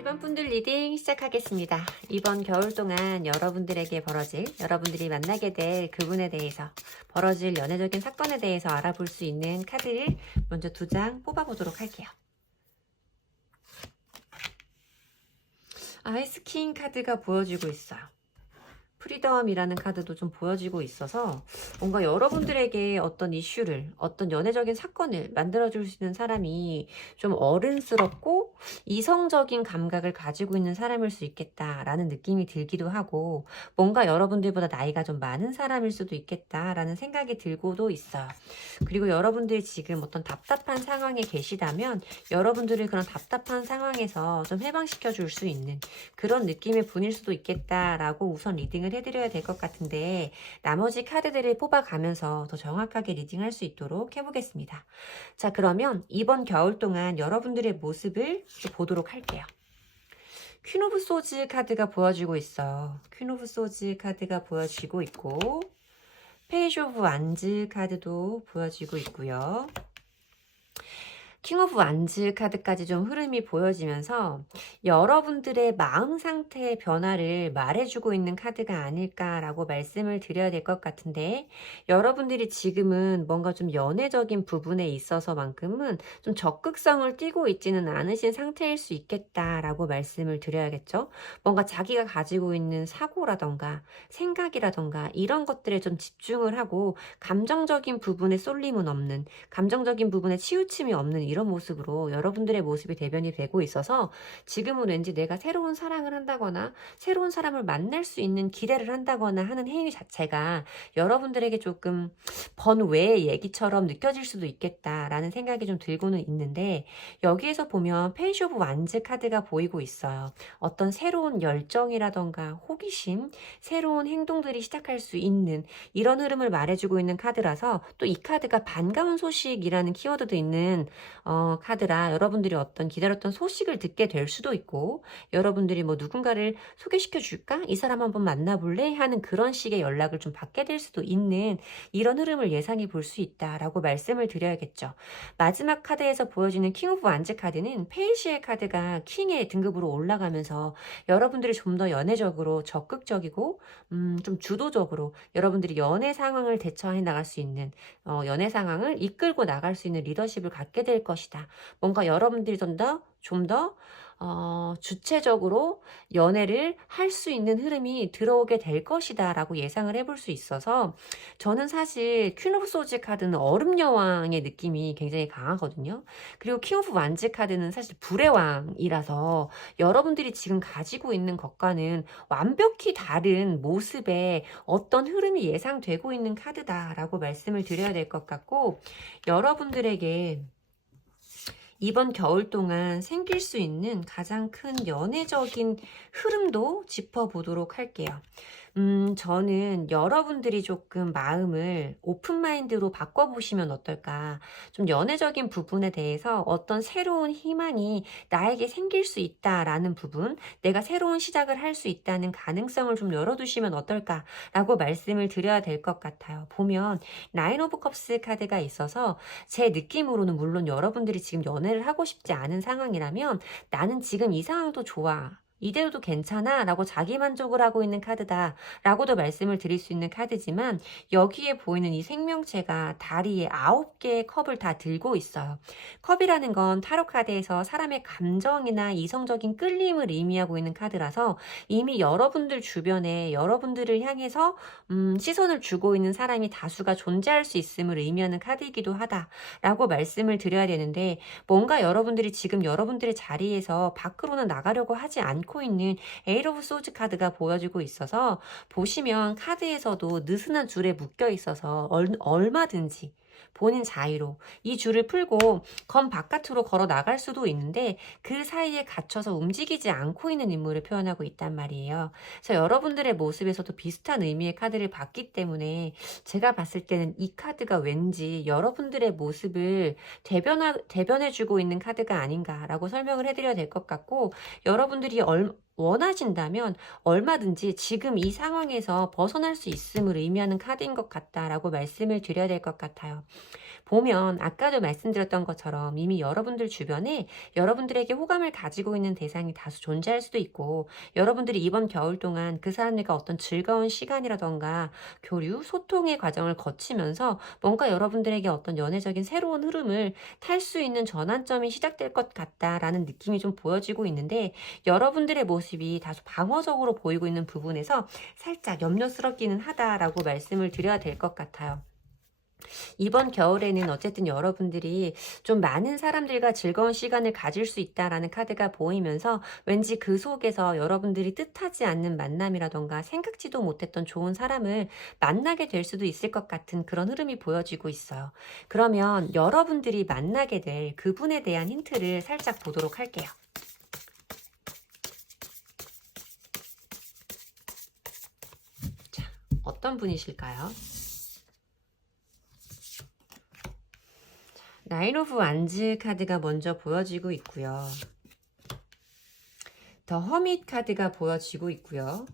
1번 분들 리딩 시작하겠습니다. 이번 겨울 동안 여러분들에게 여러분들이 만나게 될 그분에 대해서 벌어질 연애적인 사건에 대해서 알아볼 수 있는 카드를 먼저 2장 뽑아보도록 할게요. 아이스킹 카드가 보여지고 있어요. 프리덤이라는 카드도 좀 보여지고 있어서 뭔가 여러분들에게 어떤 이슈를, 어떤 연애적인 사건을 만들어줄 수 있는 사람이 좀 어른스럽고 이성적인 감각을 가지고 있는 사람일 수 있겠다라는 느낌이 들기도 하고, 뭔가 여러분들보다 나이가 좀 많은 사람일 수도 있겠다라는 생각이 들고도 있어요. 그리고 여러분들이 지금 어떤 답답한 상황에 계시다면 여러분들을 그런 답답한 상황에서 좀 해방시켜 줄 수 있는 그런 느낌의 분일 수도 있겠다라고 우선 리딩을 해드려야 될 것 같은데, 나머지 카드들을 뽑아가면서 더 정확하게 리딩할 수 있도록 해보겠습니다. 자, 그러면 이번 겨울 동안 여러분들의 모습을 보도록 할게요. 퀸 오브 소즈 카드가 보여지고 있어요. 퀸 오브 소즈 카드가 보여지고 있고, 페이지 오브 완즈 카드도 보여지고 있고요. 킹 오브 완즈 카드까지 좀 흐름이 보여지면서 여러분들의 마음 상태의 변화를 말해주고 있는 카드가 아닐까라고 말씀을 드려야 될 것 같은데, 여러분들이 지금은 뭔가 좀 연애적인 부분에 있어서만큼은 좀 적극성을 띠고 있지는 않으신 상태일 수 있겠다라고 말씀을 드려야겠죠. 뭔가 자기가 가지고 있는 사고라던가 생각이라던가 이런 것들에 좀 집중을 하고 감정적인 부분에 쏠림은 없는, 감정적인 부분에 치우침이 없는 이런 모습으로 여러분들의 모습이 대변이 되고 있어서, 지금은 왠지 내가 새로운 사랑을 한다거나 새로운 사람을 만날 수 있는 기대를 한다거나 하는 행위 자체가 여러분들에게 조금 번외의 얘기처럼 느껴질 수도 있겠다라는 생각이 좀 들고는 있는데, 여기에서 보면 페이지 오브 완즈 카드가 보이고 있어요. 어떤 새로운 열정이라던가 호기심, 새로운 행동들이 시작할 수 있는 이런 흐름을 말해주고 있는 카드라서, 또 이 카드가 반가운 소식이라는 키워드도 있는 카드라 여러분들이 어떤 기다렸던 소식을 듣게 될 수도 있고, 여러분들이 뭐 누군가를 소개시켜 줄까? 이 사람 한번 만나볼래? 하는 그런 식의 연락을 좀 받게 될 수도 있는 이런 흐름을 예상해 볼 수 있다라고 말씀을 드려야겠죠. 마지막 카드에서 보여지는 킹 오브 완즈 카드는 페이지의 카드가 킹의 등급으로 올라가면서 여러분들이 좀 더 연애적으로 적극적이고 좀 주도적으로 여러분들이 연애 상황을 대처해 나갈 수 있는, 연애 상황을 이끌고 나갈 수 있는 리더십을 갖게 될 것이다. 뭔가 여러분들이 좀 더 주체적으로 연애를 할 수 있는 흐름이 들어오게 될 것이다 라고 예상을 해볼 수 있어서, 저는 사실 퀸 오브 소즈 카드는 얼음 여왕의 느낌이 굉장히 강하거든요. 그리고 킹 오브 완즈 카드는 사실 불의 왕이라서 여러분들이 지금 가지고 있는 것과는 완벽히 다른 모습의 어떤 흐름이 예상되고 있는 카드다라고 말씀을 드려야 될 것 같고, 여러분들에게 이번 겨울 동안 생길 수 있는 가장 큰 연애적인 흐름도 짚어보도록 할게요. 저는 여러분들이 조금 마음을 오픈마인드로 바꿔보시면 어떨까. 좀 연애적인 부분에 대해서 어떤 새로운 희망이 나에게 생길 수 있다라는 부분, 내가 새로운 시작을 할 수 있다는 가능성을 좀 열어두시면 어떨까라고 말씀을 드려야 될 것 같아요. 보면 나인 오브 컵스 카드가 있어서 제 느낌으로는, 물론 여러분들이 지금 연애를 하고 싶지 않은 상황이라면 나는 지금 이 상황도 좋아, 이대로도 괜찮아 라고 자기만족을 하고 있는 카드다 라고도 말씀을 드릴 수 있는 카드지만, 여기에 보이는 이 생명체가 다리에 9개의 컵을 다 들고 있어요. 컵이라는 건 타로 카드에서 사람의 감정이나 이성적인 끌림을 의미하고 있는 카드라서, 이미 여러분들 주변에 여러분들을 향해서 시선을 주고 있는 사람이 다수가 존재할 수 있음을 의미하는 카드이기도 하다라고 말씀을 드려야 되는데, 뭔가 여러분들이 지금 여러분들의 자리에서 밖으로는 나가려고 하지 않고 있는 에이트 오브 소즈 카드가 보여지고 있어서, 보시면 카드에서도 느슨한 줄에 묶여 있어서 얼마든지 본인 자유로 이 줄을 풀고 검 바깥으로 걸어 나갈 수도 있는데, 그 사이에 갇혀서 움직이지 않고 있는 인물을 표현하고 있단 말이에요. 그래서 여러분들의 모습에서도 비슷한 의미의 카드를 봤기 때문에 제가 봤을 때는 이 카드가 왠지 여러분들의 모습을 대변해주고 있는 카드가 아닌가라고 설명을 해드려야 될 것 같고, 여러분들이 원하신다면 얼마든지 지금 이 상황에서 벗어날 수 있음을 의미하는 카드인 것 같다라고 말씀을 드려야 될 것 같아요. 보면 아까도 말씀드렸던 것처럼 이미 여러분들 주변에 여러분들에게 호감을 가지고 있는 대상이 다수 존재할 수도 있고, 여러분들이 이번 겨울 동안 그 사람들과 어떤 즐거운 시간이라던가 교류, 소통의 과정을 거치면서 뭔가 여러분들에게 어떤 연애적인 새로운 흐름을 탈 수 있는 전환점이 시작될 것 같다라는 느낌이 좀 보여지고 있는데, 여러분들의 모습이 다소 방어적으로 보이고 있는 부분에서 살짝 염려스럽기는 하다라고 말씀을 드려야 될 것 같아요. 이번 겨울에는 어쨌든 여러분들이 좀 많은 사람들과 즐거운 시간을 가질 수 있다라는 카드가 보이면서 왠지 그 속에서 여러분들이 뜻하지 않는 만남이라던가 생각지도 못했던 좋은 사람을 만나게 될 수도 있을 것 같은 그런 흐름이 보여지고 있어요. 그러면 여러분들이 만나게 될 그분에 대한 힌트를 살짝 보도록 할게요. 자, 어떤 분이실까요? 나인 오브 완즈 카드가 먼저 보여지고 있고요. 더 허밋 카드가 보여지고 있고요.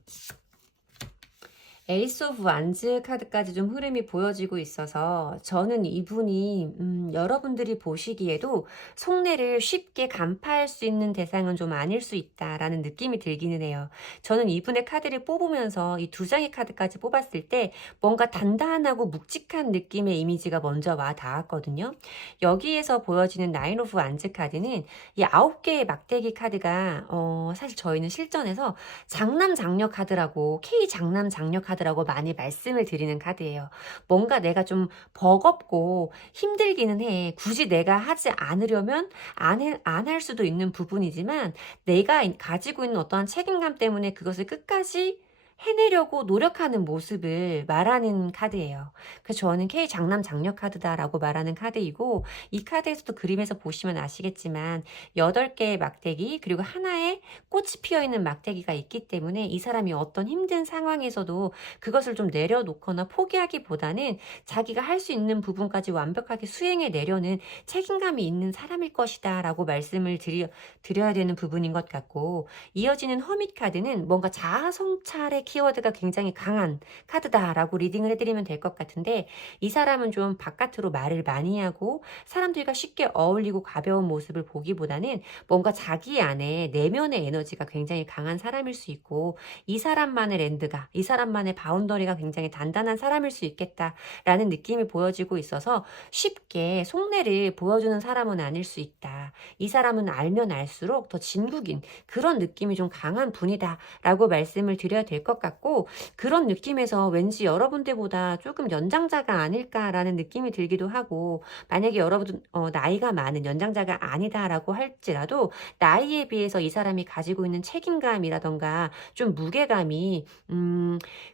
에이스 오브 완즈 카드까지 좀 흐름이 보여지고 있어서 저는 이분이 여러분들이 보시기에도 속내를 쉽게 간파할 수 있는 대상은 좀 아닐 수 있다라는 느낌이 들기는 해요. 저는 이분의 카드를 뽑으면서 이 두 장의 카드까지 뽑았을 때 뭔가 단단하고 묵직한 느낌의 이미지가 먼저 와 닿았거든요. 여기에서 보여지는 나인 오브 완즈 카드는 이 9개의 막대기 카드가 사실 저희는 실전에서 장남 장녀 카드라고, K 장남 장녀 카드라고 많이 말씀을 드리는 카드예요. 뭔가 내가 좀 버겁고 힘들기는 해. 굳이 내가 하지 않으려면 안 할 수도 있는 부분이지만 내가 가지고 있는 어떠한 책임감 때문에 그것을 끝까지 해내려고 노력하는 모습을 말하는 카드예요. 그래서 저는 K 장남 장녀 카드다라고 말하는 카드이고, 이 카드에서도 그림에서 보시면 아시겠지만 8개의 막대기 그리고 하나의 꽃이 피어있는 막대기가 있기 때문에 이 사람이 어떤 힘든 상황에서도 그것을 좀 내려놓거나 포기하기보다는 자기가 할 수 있는 부분까지 완벽하게 수행해 내려는 책임감이 있는 사람일 것이다 라고 말씀을 드려야 되는 부분인 것 같고, 이어지는 허밋 카드는 뭔가 자아 성찰의 키워드가 굉장히 강한 카드다라고 리딩을 해드리면 될 것 같은데, 이 사람은 좀 바깥으로 말을 많이 하고 사람들과 쉽게 어울리고 가벼운 모습을 보기보다는 뭔가 자기 안에 내면의 에너지가 굉장히 강한 사람일 수 있고, 이 사람만의 랜드가, 이 사람만의 바운더리가 굉장히 단단한 사람일 수 있겠다라는 느낌이 보여지고 있어서 쉽게 속내를 보여주는 사람은 아닐 수 있다. 이 사람은 알면 알수록 더 진국인 그런 느낌이 좀 강한 분이다 라고 말씀을 드려야 될 것 같고, 그런 느낌에서 왠지 여러분들보다 조금 연장자가 아닐까라는 느낌이 들기도 하고, 만약에 여러분 나이가 많은 연장자가 아니다라고 할지라도 나이에 비해서 이 사람이 가지고 있는 책임감이라던가 좀 무게감이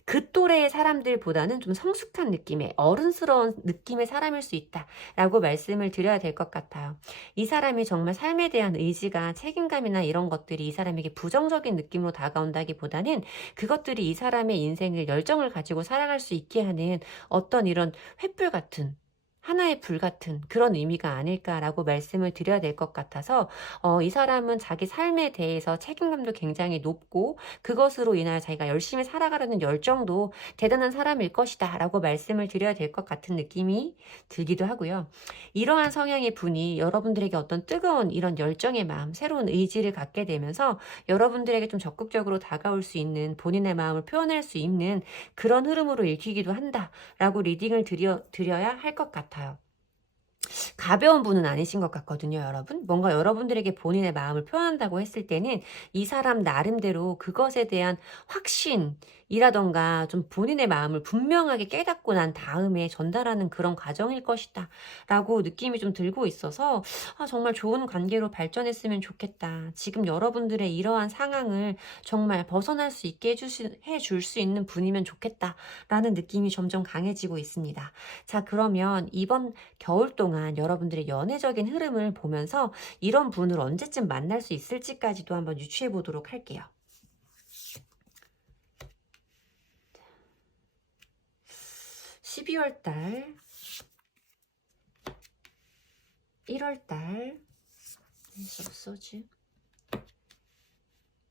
그 또래의 사람들보다는 좀 성숙한 느낌의 어른스러운 느낌의 사람일 수 있다라고 말씀을 드려야 될 것 같아요. 이 사람이 정말 삶에 대한 의지가, 책임감이나 이런 것들이 이 사람에게 부정적인 느낌으로 다가온다기보다는 그것들이 이 사람의 인생을 열정을 가지고 살아갈 수 있게 하는 어떤 이런 횃불 같은, 하나의 불 같은 그런 의미가 아닐까라고 말씀을 드려야 될 것 같아서, 이 사람은 자기 삶에 대해서 책임감도 굉장히 높고 그것으로 인하여 자기가 열심히 살아가려는 열정도 대단한 사람일 것이다 라고 말씀을 드려야 될 것 같은 느낌이 들기도 하고요. 이러한 성향의 분이 여러분들에게 어떤 뜨거운 이런 열정의 마음, 새로운 의지를 갖게 되면서 여러분들에게 좀 적극적으로 다가올 수 있는, 본인의 마음을 표현할 수 있는 그런 흐름으로 읽히기도 한다라고 리딩을 드려야 할 것 같아요. 가벼운 분은 아니신 것 같거든요, 여러분. 뭔가 여러분들에게 본인의 마음을 표현한다고 했을 때는 이 사람 나름대로 그것에 대한 확신이라던가 좀 본인의 마음을 분명하게 깨닫고 난 다음에 전달하는 그런 과정일 것이다 라고 느낌이 좀 들고 있어서, 정말 좋은 관계로 발전했으면 좋겠다. 지금 여러분들의 이러한 상황을 정말 벗어날 수 있게 해줄 수 있는 분이면 좋겠다 라는 느낌이 점점 강해지고 있습니다. 자, 그러면 이번 겨울 동안 여러분들의 연애적인 흐름을 보면서 이런 분을 언제쯤 만날 수 있을지까지도 한번 유추해 보도록 할게요. 12월달, 1월달, 없어지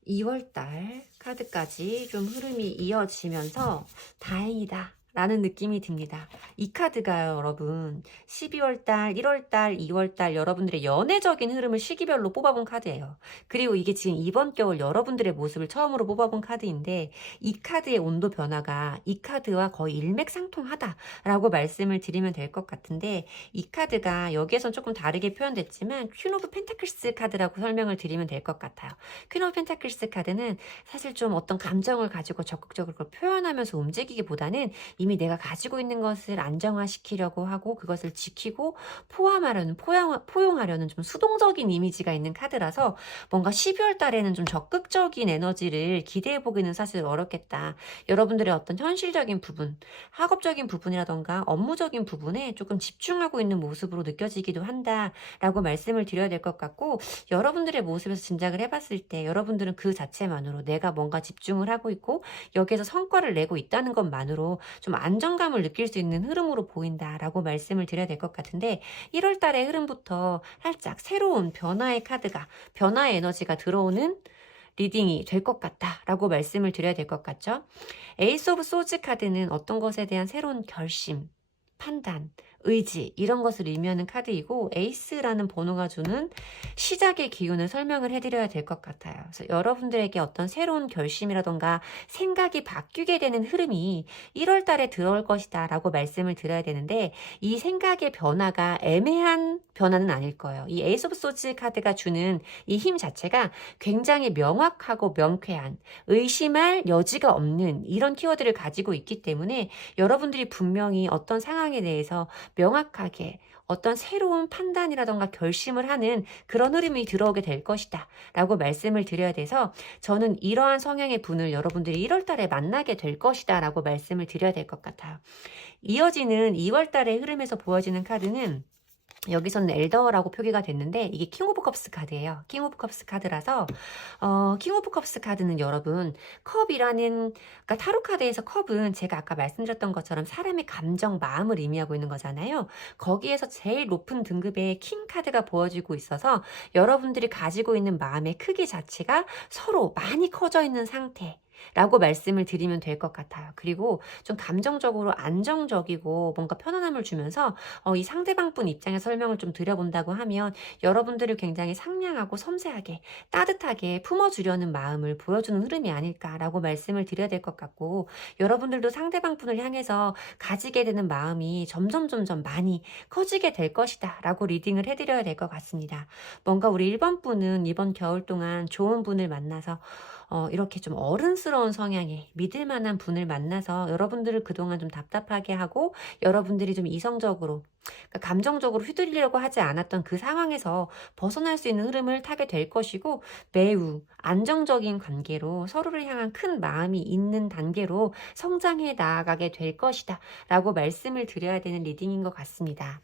2월달 카드까지 좀 흐름이 이어지면서 다행이다 라는 느낌이 듭니다. 이 카드가요, 여러분. 12월달, 1월달, 2월달 여러분들의 연애적인 흐름을 시기별로 뽑아본 카드예요. 그리고 이게 지금 이번 겨울 여러분들의 모습을 처음으로 뽑아본 카드인데 이 카드의 온도 변화가 이 카드와 거의 일맥상통하다라고 말씀을 드리면 될 것 같은데 이 카드가 여기에선 조금 다르게 표현됐지만 퀸 오브 펜타클스 카드라고 설명을 드리면 될 것 같아요. 퀸 오브 펜타클스 카드는 사실 좀 어떤 감정을 가지고 적극적으로 그걸 표현하면서 움직이기보다는 이미 내가 가지고 있는 것을 안정화시키려고 하고 그것을 지키고 포용하려는 좀 수동적인 이미지가 있는 카드라서 뭔가 12월 달에는 좀 적극적인 에너지를 기대해 보기는 사실 어렵겠다. 여러분들의 어떤 현실적인 부분, 학업적인 부분이라던가 업무적인 부분에 조금 집중하고 있는 모습으로 느껴지기도 한다라고 말씀을 드려야 될 것 같고 여러분들의 모습에서 짐작을 해봤을 때 여러분들은 그 자체만으로 내가 뭔가 집중을 하고 있고 여기에서 성과를 내고 있다는 것만으로 좀 안정감을 느낄 수 있는 흐름으로 보인다라고 말씀을 드려야 될 것 같은데 1월 달의 흐름부터 살짝 새로운 변화의 카드가 변화의 에너지가 들어오는 리딩이 될 것 같다라고 말씀을 드려야 될 것 같죠. 에이스 오브 소즈 카드는 어떤 것에 대한 새로운 결심, 판단, 의지 이런 것을 의미하는 카드이고 에이스라는 번호가 주는 시작의 기운을 설명을 해드려야 될 것 같아요. 그래서 여러분들에게 어떤 새로운 결심이라던가 생각이 바뀌게 되는 흐름이 1월 달에 들어올 것이다 라고 말씀을 드려야 되는데 이 생각의 변화가 애매한 변화는 아닐 거예요. 이 에이스 오브 소즈 카드가 주는 이 힘 자체가 굉장히 명확하고 명쾌한 의심할 여지가 없는 이런 키워드를 가지고 있기 때문에 여러분들이 분명히 어떤 상황에 대해서 명확하게 어떤 새로운 판단이라던가 결심을 하는 그런 흐름이 들어오게 될 것이다 라고 말씀을 드려야 돼서 저는 이러한 성향의 분을 여러분들이 1월 달에 만나게 될 것이다 라고 말씀을 드려야 될 것 같아요. 이어지는 2월 달의 흐름에서 보여지는 카드는 여기서는 엘더라고 표기가 됐는데 이게 킹 오브 컵스 카드예요. 킹 오브 컵스 카드라서 킹 오브 컵스 카드는 여러분 컵이라는 그러니까 타로 카드에서 컵은 제가 아까 말씀드렸던 것처럼 사람의 감정, 마음을 의미하고 있는 거잖아요. 거기에서 제일 높은 등급의 킹 카드가 보여지고 있어서 여러분들이 가지고 있는 마음의 크기 자체가 서로 많이 커져 있는 상태 라고 말씀을 드리면 될 것 같아요. 그리고 좀 감정적으로 안정적이고 뭔가 편안함을 주면서 이 상대방 분 입장에 설명을 좀 드려본다고 하면 여러분들을 굉장히 상냥하고 섬세하게 따뜻하게 품어주려는 마음을 보여주는 흐름이 아닐까라고 말씀을 드려야 될 것 같고 여러분들도 상대방 분을 향해서 가지게 되는 마음이 점점 많이 커지게 될 것이다 라고 리딩을 해드려야 될 것 같습니다. 뭔가 우리 1번 분은 이번 겨울 동안 좋은 분을 만나서 이렇게 좀 어른스러운 성향의 믿을 만한 분을 만나서 여러분들을 그동안 좀 답답하게 하고 여러분들이 좀 이성적으로 그러니까 감정적으로 휘둘리려고 하지 않았던 그 상황에서 벗어날 수 있는 흐름을 타게 될 것이고 매우 안정적인 관계로 서로를 향한 큰 마음이 있는 단계로 성장해 나아가게 될 것이다 라고 말씀을 드려야 되는 리딩인 것 같습니다.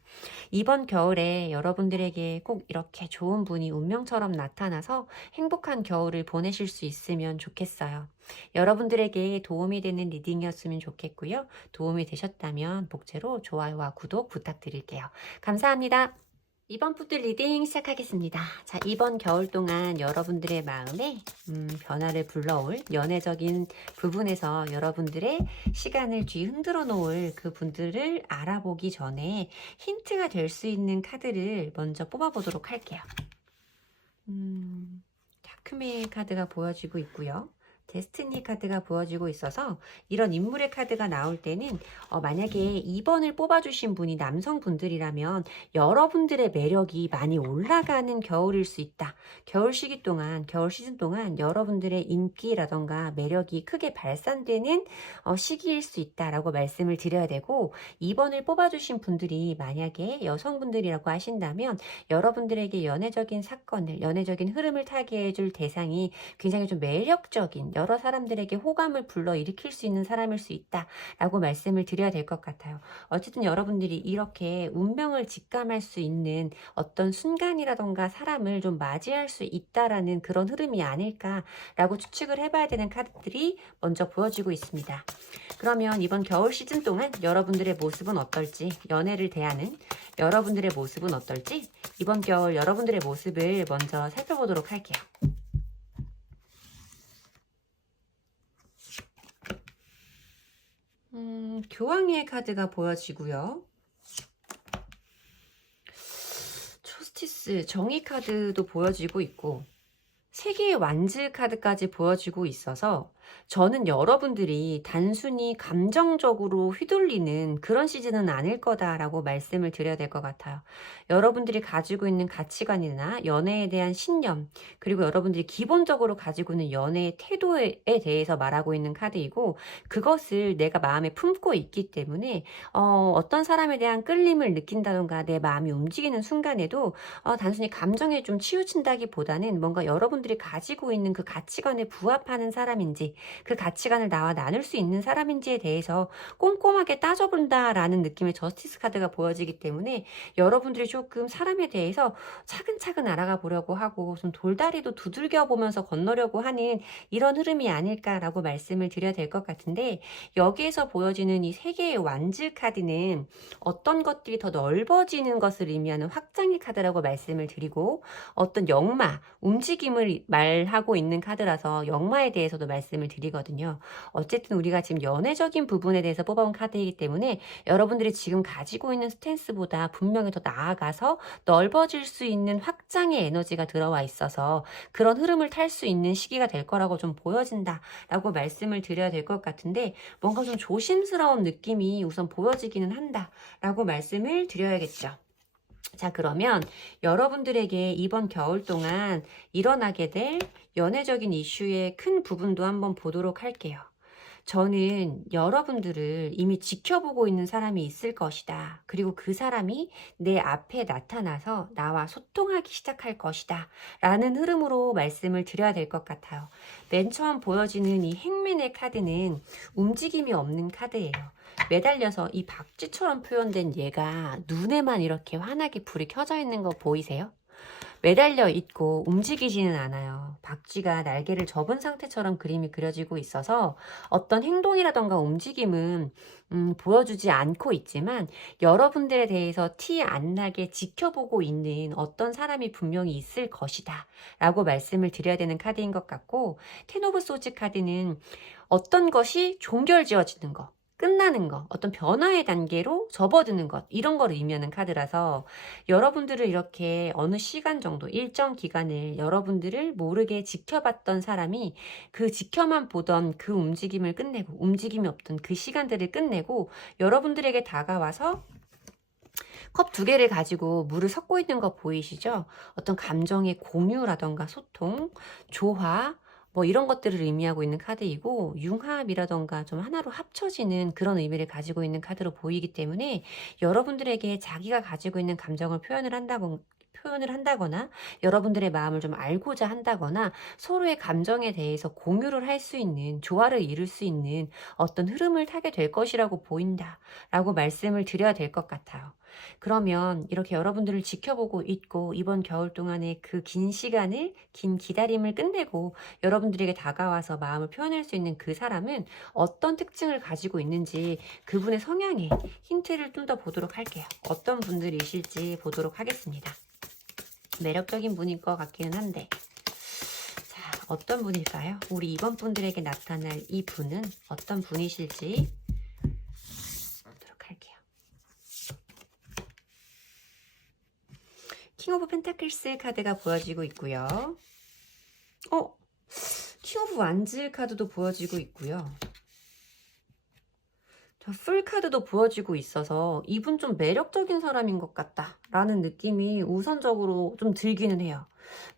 이번 겨울에 여러분들에게 꼭 이렇게 좋은 분이 운명처럼 나타나서 행복한 겨울을 보내실 수 있으면 좋겠어요. 여러분들에게 도움이 되는 리딩이었으면 좋겠고요. 도움이 되셨다면 복제로 좋아요와 구독 부탁드릴게요. 감사합니다. 이번 푸드 리딩 시작하겠습니다. 자, 이번 겨울 동안 여러분들의 마음에 변화를 불러올 연애적인 부분에서 여러분들의 시간을 뒤흔들어 놓을 그 분들을 알아보기 전에 힌트가 될 수 있는 카드를 먼저 뽑아보도록 할게요. 다크메 카드가 보여지고 있고요. 데스티니 카드가 보여지고 있어서 이런 인물의 카드가 나올 때는 만약에 2번을 뽑아주신 분이 남성분들이라면 여러분들의 매력이 많이 올라가는 겨울일 수 있다. 겨울 시즌 동안 여러분들의 인기라던가 매력이 크게 발산되는 시기일 수 있다라고 말씀을 드려야 되고 2번을 뽑아주신 분들이 만약에 여성분들이라고 하신다면 여러분들에게 연애적인 사건을, 연애적인 흐름을 타게 해줄 대상이 굉장히 좀 매력적인 여러 사람들에게 호감을 불러일으킬 수 있는 사람일 수 있다라고 말씀을 드려야 될 것 같아요. 어쨌든 여러분들이 이렇게 운명을 직감할 수 있는 어떤 순간이라던가 사람을 좀 맞이할 수 있다라는 그런 흐름이 아닐까라고 추측을 해봐야 되는 카드들이 먼저 보여지고 있습니다. 그러면 이번 겨울 시즌 동안 여러분들의 모습은 어떨지, 연애를 대하는 여러분들의 모습은 어떨지 이번 겨울 여러분들의 모습을 먼저 살펴보도록 할게요. 교황의 카드가 보여지고요. 초스티스 정의 카드도 보여지고 있고 3개의 완즈 카드까지 보여지고 있어서 저는 여러분들이 단순히 감정적으로 휘둘리는 그런 시즌은 아닐 거다라고 말씀을 드려야 될 것 같아요. 여러분들이 가지고 있는 가치관이나 연애에 대한 신념, 그리고 여러분들이 기본적으로 가지고 있는 연애의 태도에 대해서 말하고 있는 카드이고, 그것을 내가 마음에 품고 있기 때문에 어떤 사람에 대한 끌림을 느낀다던가 내 마음이 움직이는 순간에도 단순히 감정에 좀 치우친다기보다는 뭔가 여러분들이 가지고 있는 그 가치관에 부합하는 사람인지, 그 가치관을 나와 나눌 수 있는 사람인지에 대해서 꼼꼼하게 따져본다라는 느낌의 저스티스 카드가 보여지기 때문에 여러분들이 조금 사람에 대해서 차근차근 알아가 보려고 하고 좀 돌다리도 두들겨 보면서 건너려고 하는 이런 흐름이 아닐까라고 말씀을 드려야 될 것 같은데, 여기에서 보여지는 이 3개의 완즈 카드는 어떤 것들이 더 넓어지는 것을 의미하는 확장의 카드라고 말씀을 드리고, 어떤 역마, 움직임을 말하고 있는 카드라서 역마에 대해서도 말씀을 드리거든요. 어쨌든 우리가 지금 연애적인 부분에 대해서 뽑아온 카드이기 때문에 여러분들이 지금 가지고 있는 스탠스보다 분명히 더 나아가서 넓어질 수 있는 확장의 에너지가 들어와 있어서 그런 흐름을 탈 수 있는 시기가 될 거라고 좀 보여진다라고 말씀을 드려야 될 것 같은데, 뭔가 좀 조심스러운 느낌이 우선 보여지기는 한다라고 말씀을 드려야겠죠. 자, 그러면 여러분들에게 이번 겨울 동안 일어나게 될 연애적인 이슈의 큰 부분도 한번 보도록 할게요. 저는 여러분들을 이미 지켜보고 있는 사람이 있을 것이다. 그리고 그 사람이 내 앞에 나타나서 나와 소통하기 시작할 것이다. 라는 흐름으로 말씀을 드려야 될 것 같아요. 맨 처음 보여지는 이 행맨의 카드는 움직임이 없는 카드예요. 매달려서 이 박쥐처럼 표현된 얘가 눈에만 이렇게 환하게 불이 켜져 있는 거 보이세요? 매달려 있고 움직이지는 않아요. 박쥐가 날개를 접은 상태처럼 그림이 그려지고 있어서 어떤 행동이라던가 움직임은 보여주지 않고 있지만 여러분들에 대해서 티 안 나게 지켜보고 있는 어떤 사람이 분명히 있을 것이다 라고 말씀을 드려야 되는 카드인 것 같고, 텐 오브 소즈 카드는 어떤 것이 종결지어지는 것, 끝나는 것, 어떤 변화의 단계로 접어드는 것, 이런 걸 의미하는 카드라서 여러분들을 이렇게 어느 시간 정도, 일정 기간을 여러분들을 모르게 지켜봤던 사람이 그 지켜만 보던 그 움직임을 끝내고, 움직임이 없던 그 시간들을 끝내고 여러분들에게 다가와서 컵 2개를 가지고 물을 섞고 있는 거 보이시죠? 어떤 감정의 공유라던가 소통, 조화, 뭐 이런 것들을 의미하고 있는 카드이고, 융합이라던가 좀 하나로 합쳐지는 그런 의미를 가지고 있는 카드로 보이기 때문에 여러분들에게 자기가 가지고 있는 감정을 표현을 한다거나 여러분들의 마음을 좀 알고자 한다거나 서로의 감정에 대해서 공유를 할 수 있는, 조화를 이룰 수 있는 어떤 흐름을 타게 될 것이라고 보인다라고 말씀을 드려야 될 것 같아요. 그러면 이렇게 여러분들을 지켜보고 있고 이번 겨울 동안의 그 긴 시간을, 긴 기다림을 끝내고 여러분들에게 다가와서 마음을 표현할 수 있는 그 사람은 어떤 특징을 가지고 있는지, 그분의 성향에 힌트를 좀 더 보도록 할게요. 어떤 분들이실지 보도록 하겠습니다. 매력적인 분일 것 같기는 한데, 자, 어떤 분일까요? 우리 이번 분들에게 나타날 이 분은 어떤 분이실지 보도록 할게요. 킹 오브 펜타클스 카드가 보여지고 있고요. 킹 오브 완즈 카드도 보여지고 있고요. 풀 카드도 보여지고 있어서 이분 좀 매력적인 사람인 것 같다 라는 느낌이 우선적으로 좀 들기는 해요.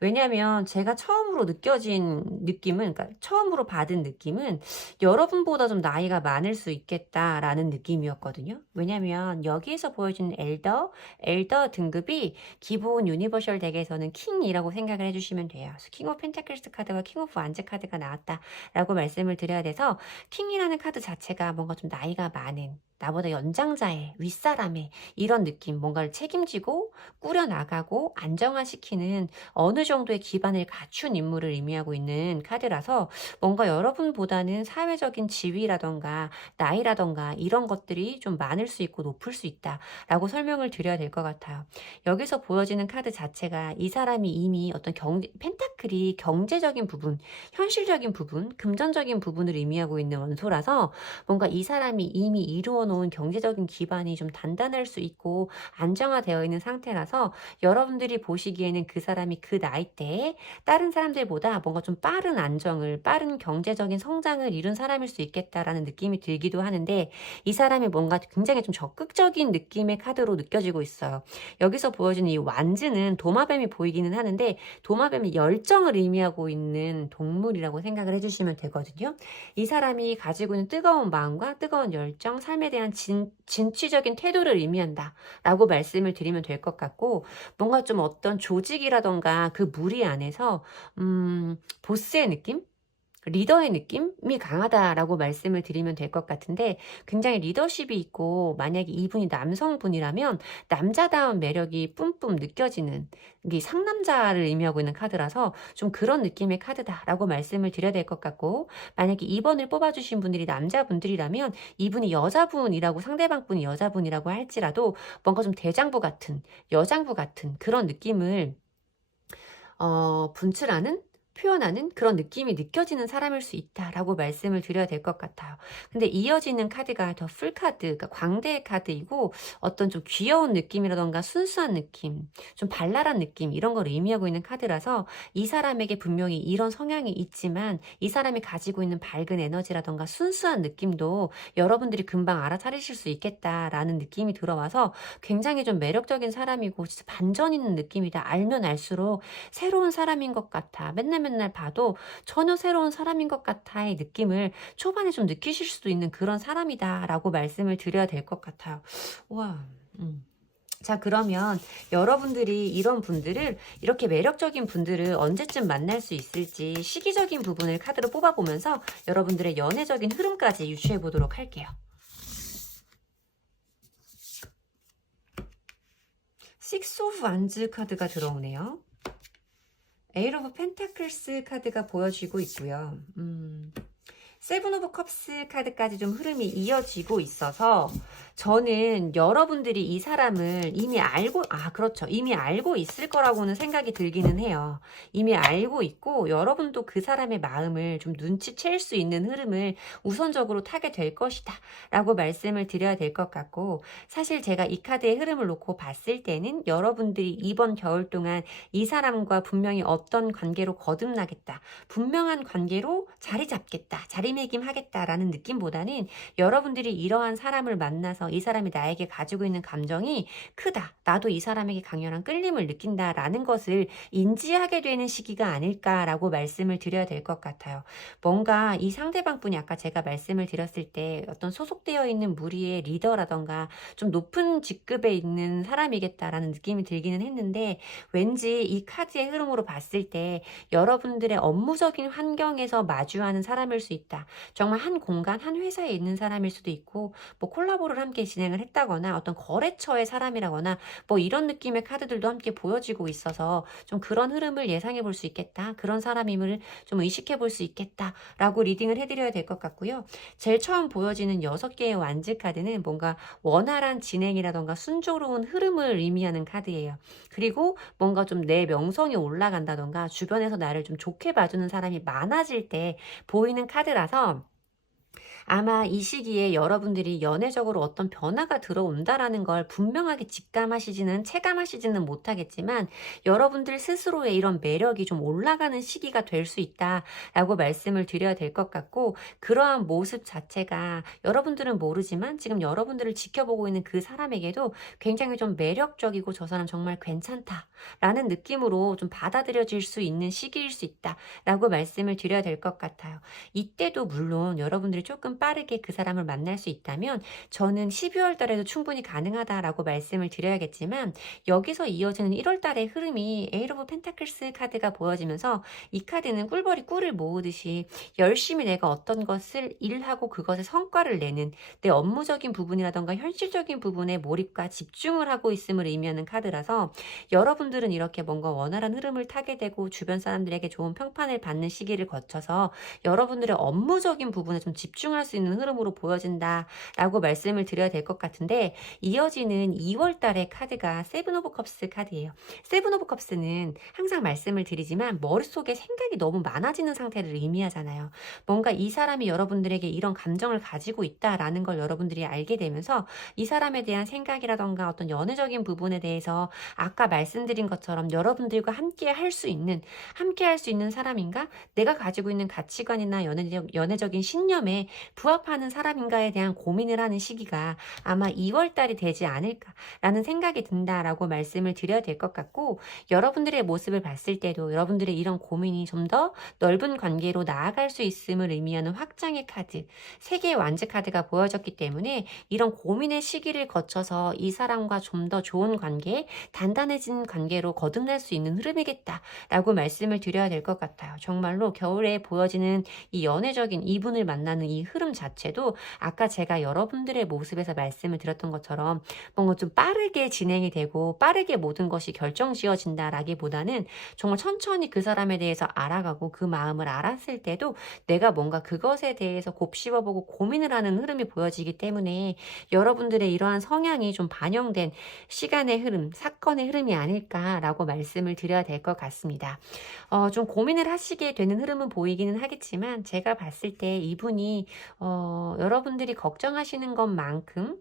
왜냐면 제가 처음으로 느껴진 느낌은, 그러니까 처음으로 받은 느낌은 여러분보다 좀 나이가 많을 수 있겠다라는 느낌이었거든요. 왜냐면 여기에서 보여주는 엘더 등급이 기본 유니버셜 덱에서는 킹이라고 생각을 해주시면 돼요. 그래서 킹 오브 펜타클스 카드와 킹 오브 완즈 카드가 나왔다라고 말씀을 드려야 돼서, 킹이라는 카드 자체가 뭔가 좀 나이가 많은, 나보다 연장자의, 윗사람의 이런 느낌, 뭔가를 책임지고 꾸려나가고 안정화시키는 어느 정도의 기반을 갖춘 인물을 의미하고 있는 카드라서 뭔가 여러분보다는 사회적인 지위라던가 나이라던가 이런 것들이 좀 많을 수 있고 높을 수 있다라고 설명을 드려야 될 것 같아요. 여기서 보여지는 카드 자체가 이 사람이 이미 어떤 펜타클이 경제적인 부분, 현실적인 부분, 금전적인 부분을 의미하고 있는 원소라서 뭔가 이 사람이 이미 이루어 놓은 경제적인 기반이 좀 단단할 수 있고 안정화되어 있는 상태라서 여러분들이 보시기에는 그 사람이 그 나이대에 다른 사람들보다 뭔가 좀 빠른 안정을, 빠른 경제적인 성장을 이룬 사람일 수 있겠다라는 느낌이 들기도 하는데 이 사람이 뭔가 굉장히 좀 적극적인 느낌의 카드로 느껴지고 있어요. 여기서 보여주는 이 완즈는 도마뱀이 보이기는 하는데 도마뱀이 열정을 의미하고 있는 동물이라고 생각을 해주시면 되거든요. 이 사람이 가지고 있는 뜨거운 마음과 뜨거운 열정, 삶에 대한 진취적인 태도를 의미한다 라고 말씀을 드리면 될 것 같고 뭔가 좀 어떤 조직이라던가 그 무리 안에서 보스의 느낌? 리더의 느낌이 강하다라고 말씀을 드리면 될 것 같은데 굉장히 리더십이 있고 만약에 이분이 남성분이라면 남자다운 매력이 뿜뿜 느껴지는 이게 상남자를 의미하고 있는 카드라서 좀 그런 느낌의 카드다라고 말씀을 드려야 될 것 같고 만약에 2번을 뽑아주신 분들이 남자분들이라면 이분이 여자분이라고 상대방 분이 여자분이라고 할지라도 뭔가 좀 대장부 같은 여장부 같은 그런 느낌을 분출하는 표현하는 그런 느낌이 느껴지는 사람일 수 있다라고 말씀을 드려야 될 것 같아요. 근데 이어지는 카드가 더 풀카드, 그러니까 광대의 카드이고 어떤 좀 귀여운 느낌이라던가 순수한 느낌, 좀 발랄한 느낌 이런 걸 의미하고 있는 카드라서 이 사람에게 분명히 이런 성향이 있지만 이 사람이 가지고 있는 밝은 에너지라던가 순수한 느낌도 여러분들이 금방 알아차리실 수 있겠다라는 느낌이 들어와서 굉장히 좀 매력적인 사람이고 진짜 반전 있는 느낌이다. 알면 알수록 새로운 사람인 것 같아. 맨날 봐도 전혀 새로운 사람인 것 같아의 느낌을 초반에 좀 느끼실 수도 있는 그런 사람이다라고 말씀을 드려야 될 것 같아요. 와. 자, 그러면 여러분들이 이런 분들을 이렇게 매력적인 분들을 언제쯤 만날 수 있을지 시기적인 부분을 카드로 뽑아보면서 여러분들의 연애적인 흐름까지 유추해 보도록 할게요. 식스 오브 완즈 카드가 들어오네요. 에이트 오브 펜타클스 카드가 보여지고 있고요. 세븐 오브 컵스 카드까지 좀 흐름이 이어지고 있어서 저는 여러분들이 이 사람을 이미 알고 그렇죠. 이미 알고 있을 거라고는 생각이 들기는 해요. 이미 알고 있고 여러분도 그 사람의 마음을 좀 눈치챌 수 있는 흐름을 우선적으로 타게 될 것이다 라고 말씀을 드려야 될 것 같고 사실 제가 이 카드의 흐름을 놓고 봤을 때는 여러분들이 이번 겨울 동안 이 사람과 분명히 어떤 관계로 거듭나겠다. 분명한 관계로 자리 잡겠다. 자리매김하겠다라는 느낌보다는 여러분들이 이러한 사람을 만나서 이 사람이 나에게 가지고 있는 감정이 크다. 나도 이 사람에게 강렬한 끌림을 느낀다라는 것을 인지하게 되는 시기가 아닐까라고 말씀을 드려야 될 것 같아요. 뭔가 이 상대방 분이 아까 제가 말씀을 드렸을 때 어떤 소속되어 있는 무리의 리더라던가 좀 높은 직급에 있는 사람이겠다라는 느낌이 들기는 했는데 왠지 이 카드의 흐름으로 봤을 때 여러분들의 업무적인 환경에서 마주하는 사람일 수 있다. 정말 한 공간, 한 회사에 있는 사람일 수도 있고 뭐 콜라보를 함께 진행을 했다거나 어떤 거래처의 사람이라거나 뭐 이런 느낌의 카드들도 함께 보여지고 있어서 좀 그런 흐름을 예상해 볼 수 있겠다. 그런 사람임을 좀 의식해 볼 수 있겠다. 라고 리딩을 해드려야 될 것 같고요. 제일 처음 보여지는 6개의 완즈 카드는 뭔가 원활한 진행이라던가 순조로운 흐름을 의미하는 카드예요. 그리고 뭔가 좀 내 명성이 올라간다던가 주변에서 나를 좀 좋게 봐주는 사람이 많아질 때 보이는 카드라서 아마 이 시기에 여러분들이 연애적으로 어떤 변화가 들어온다라는 걸 분명하게 직감하시지는 체감하시지는 못하겠지만 여러분들 스스로의 이런 매력이 좀 올라가는 시기가 될 수 있다라고 말씀을 드려야 될 것 같고 그러한 모습 자체가 여러분들은 모르지만 지금 여러분들을 지켜보고 있는 그 사람에게도 굉장히 좀 매력적이고 저 사람 정말 괜찮다라는 느낌으로 좀 받아들여질 수 있는 시기일 수 있다라고 말씀을 드려야 될 것 같아요. 이때도 물론 여러분들이 조금 조금 빠르게 그 사람을 만날 수 있다면 저는 12월 달에도 충분히 가능하다라고 말씀을 드려야겠지만 여기서 이어지는 1월 달의 흐름이 에이트 오브 펜타클스 카드가 보여지면서 이 카드는 꿀벌이 꿀을 모으듯이 열심히 내가 어떤 것을 일하고 그것에 성과를 내는 내 업무적인 부분이라던가 현실적인 부분에 몰입과 집중을 하고 있음을 의미하는 카드라서 여러분들은 이렇게 뭔가 원활한 흐름을 타게 되고 주변 사람들에게 좋은 평판을 받는 시기를 거쳐서 여러분들의 업무적인 부분에 좀 집중할 수 있는 흐름으로 보여진다라고 말씀을 드려야 될 것 같은데 이어지는 2월 달의 카드가 세븐 오브 컵스 카드예요. 세븐 오브 컵스는 항상 말씀을 드리지만 머릿속에 생각이 너무 많아지는 상태를 의미하잖아요. 뭔가 이 사람이 여러분들에게 이런 감정을 가지고 있다라는 걸 여러분들이 알게 되면서 이 사람에 대한 생각이라던가 어떤 연애적인 부분에 대해서 아까 말씀드린 것처럼 여러분들과 함께 할 수 있는 사람인가? 내가 가지고 있는 가치관이나 연애적인 신념에 부합하는 사람인가에 대한 고민을 하는 시기가 아마 2월 달이 되지 않을까라는 생각이 든다라고 말씀을 드려야 될 것 같고 여러분들의 모습을 봤을 때도 여러분들의 이런 고민이 좀 더 넓은 관계로 나아갈 수 있음을 의미하는 확장의 카드, 세계의 완즈 카드가 보여졌기 때문에 이런 고민의 시기를 거쳐서 이 사람과 좀 더 좋은 관계, 단단해진 관계로 거듭날 수 있는 흐름이겠다라고 말씀을 드려야 될 것 같아요. 정말로 겨울에 보여지는 이 연애적인 이분을 만나는 이 흐름 자체도 아까 제가 여러분들의 모습에서 말씀을 드렸던 것처럼 뭔가 좀 빠르게 진행이 되고 빠르게 모든 것이 결정지어진다라기보다는 정말 천천히 그 사람에 대해서 알아가고 그 마음을 알았을 때도 내가 뭔가 그것에 대해서 곱씹어보고 고민을 하는 흐름이 보여지기 때문에 여러분들의 이러한 성향이 좀 반영된 시간의 흐름, 사건의 흐름이 아닐까라고 말씀을 드려야 될 것 같습니다. 좀 고민을 하시게 되는 흐름은 보이기는 하겠지만 제가 봤을 때 이분이 여러분들이 걱정하시는 것만큼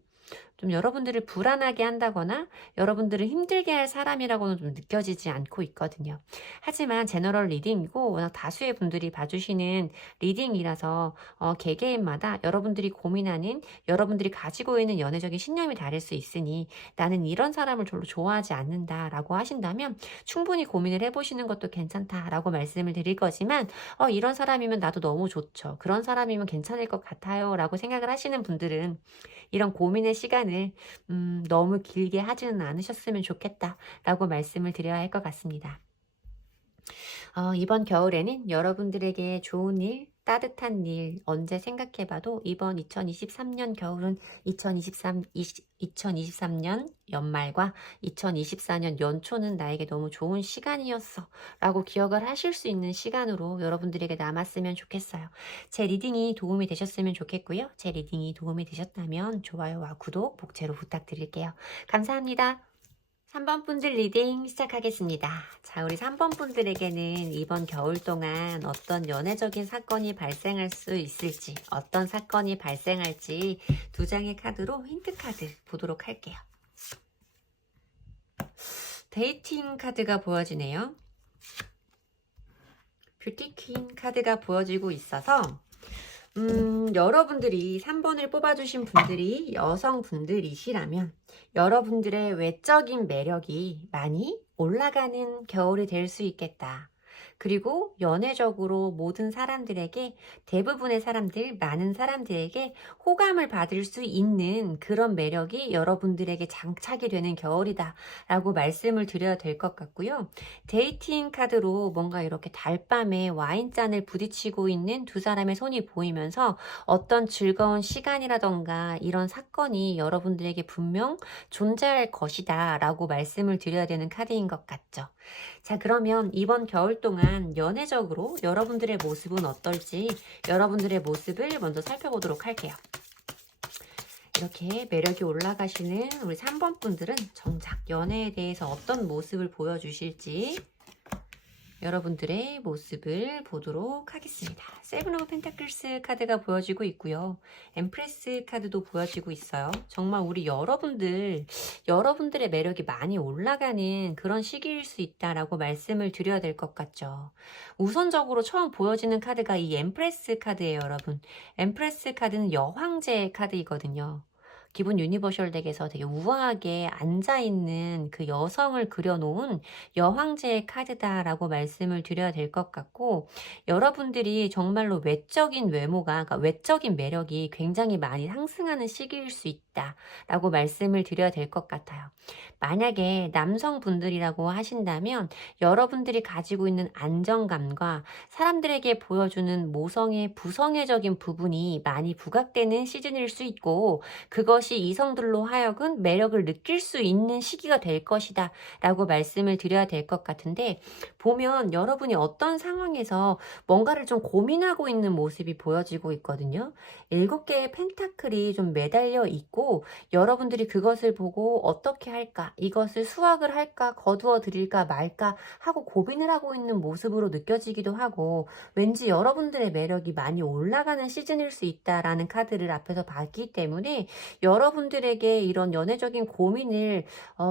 좀 여러분들을 불안하게 한다거나 여러분들을 힘들게 할 사람이라고는 좀 느껴지지 않고 있거든요. 하지만 제너럴 리딩이고 워낙 다수의 분들이 봐주시는 리딩이라서 개개인마다 여러분들이 고민하는 여러분들이 가지고 있는 연애적인 신념이 다를 수 있으니 나는 이런 사람을 별로 좋아하지 않는다라고 하신다면 충분히 고민을 해보시는 것도 괜찮다라고 말씀을 드릴 거지만 이런 사람이면 나도 너무 좋죠. 그런 사람이면 괜찮을 것 같아요 라고 생각을 하시는 분들은 이런 고민의 시간을 너무 길게 하지는 않으셨으면 좋겠다라고 말씀을 드려야 할 것 같습니다. 이번 겨울에는 여러분들에게 좋은 일, 따뜻한 일 언제 생각해봐도 이번 2023년 겨울은 2023년 연말과 2024년 연초는 나에게 너무 좋은 시간이었어 라고 기억을 하실 수 있는 시간으로 여러분들에게 남았으면 좋겠어요. 제 리딩이 도움이 되셨으면 좋겠고요. 제 리딩이 도움이 되셨다면 좋아요와 구독, 복제로 부탁드릴게요. 감사합니다. 3번 분들 리딩 시작하겠습니다. 자, 우리 3번 분들에게는 이번 겨울 동안 어떤 연애적인 사건이 발생할 수 있을지, 어떤 사건이 발생할지 두 장의 카드로 힌트 카드 보도록 할게요. 데이팅 카드가 보여지네요. 뷰티 퀸 카드가 보여지고 있어서 여러분들이 3번을 뽑아주신 분들이 여성분들이시라면 여러분들의 외적인 매력이 많이 올라가는 겨울이 될 수 있겠다. 그리고 연애적으로 모든 사람들에게 대부분의 사람들, 많은 사람들에게 호감을 받을 수 있는 그런 매력이 여러분들에게 장착이 되는 겨울이다 라고 말씀을 드려야 될 것 같고요. 데이팅 카드로 뭔가 이렇게 달밤에 와인잔을 부딪히고 있는 두 사람의 손이 보이면서 어떤 즐거운 시간이라던가 이런 사건이 여러분들에게 분명 존재할 것이다 라고 말씀을 드려야 되는 카드인 것 같죠. 자, 그러면 이번 겨울 동안 연애적으로 여러분들의 모습은 어떨지 여러분들의 모습을 먼저 살펴보도록 할게요. 이렇게 매력이 올라가시는 우리 3번 분들은 정작 연애에 대해서 어떤 모습을 보여주실지 여러분들의 모습을 보도록 하겠습니다. 세븐 오브 펜타클스 카드가 보여지고 있고요. 엠프레스 카드도 보여지고 있어요. 정말 우리 여러분들의 매력이 많이 올라가는 그런 시기일 수 있다라고 말씀을 드려야 될 것 같죠. 우선적으로 처음 보여지는 카드가 이 엠프레스 카드예요, 여러분. 엠프레스 카드는 여황제 카드이거든요. 기본 유니버셜 덱에서 되게 우아하게 앉아있는 그 여성을 그려놓은 여황제의 카드다라고 말씀을 드려야 될 것 같고, 여러분들이 정말로 외적인 외모가, 그러니까 외적인 매력이 굉장히 많이 상승하는 시기일 수 있다라고 말씀을 드려야 될 것 같아요. 만약에 남성분들이라고 하신다면 여러분들이 가지고 있는 안정감과 사람들에게 보여주는 모성의 부성애적인 부분이 많이 부각되는 시즌일 수 있고, 그것이 이성들로 하여금 매력을 느낄 수 있는 시기가 될 것이다 라고 말씀을 드려야 될 것 같은데, 보면 여러분이 어떤 상황에서 뭔가를 좀 고민하고 있는 모습이 보여지고 있거든요. 7개의 펜타클이 좀 매달려 있고, 여러분들이 그것을 보고 어떻게 할까, 이것을 수확을 할까, 거두어 드릴까 말까 하고 고민을 하고 있는 모습으로 느껴지기도 하고, 왠지 여러분들의 매력이 많이 올라가는 시즌일 수 있다라는 카드를 앞에서 봤기 때문에, 여러분들에게 이런 연애적인 고민을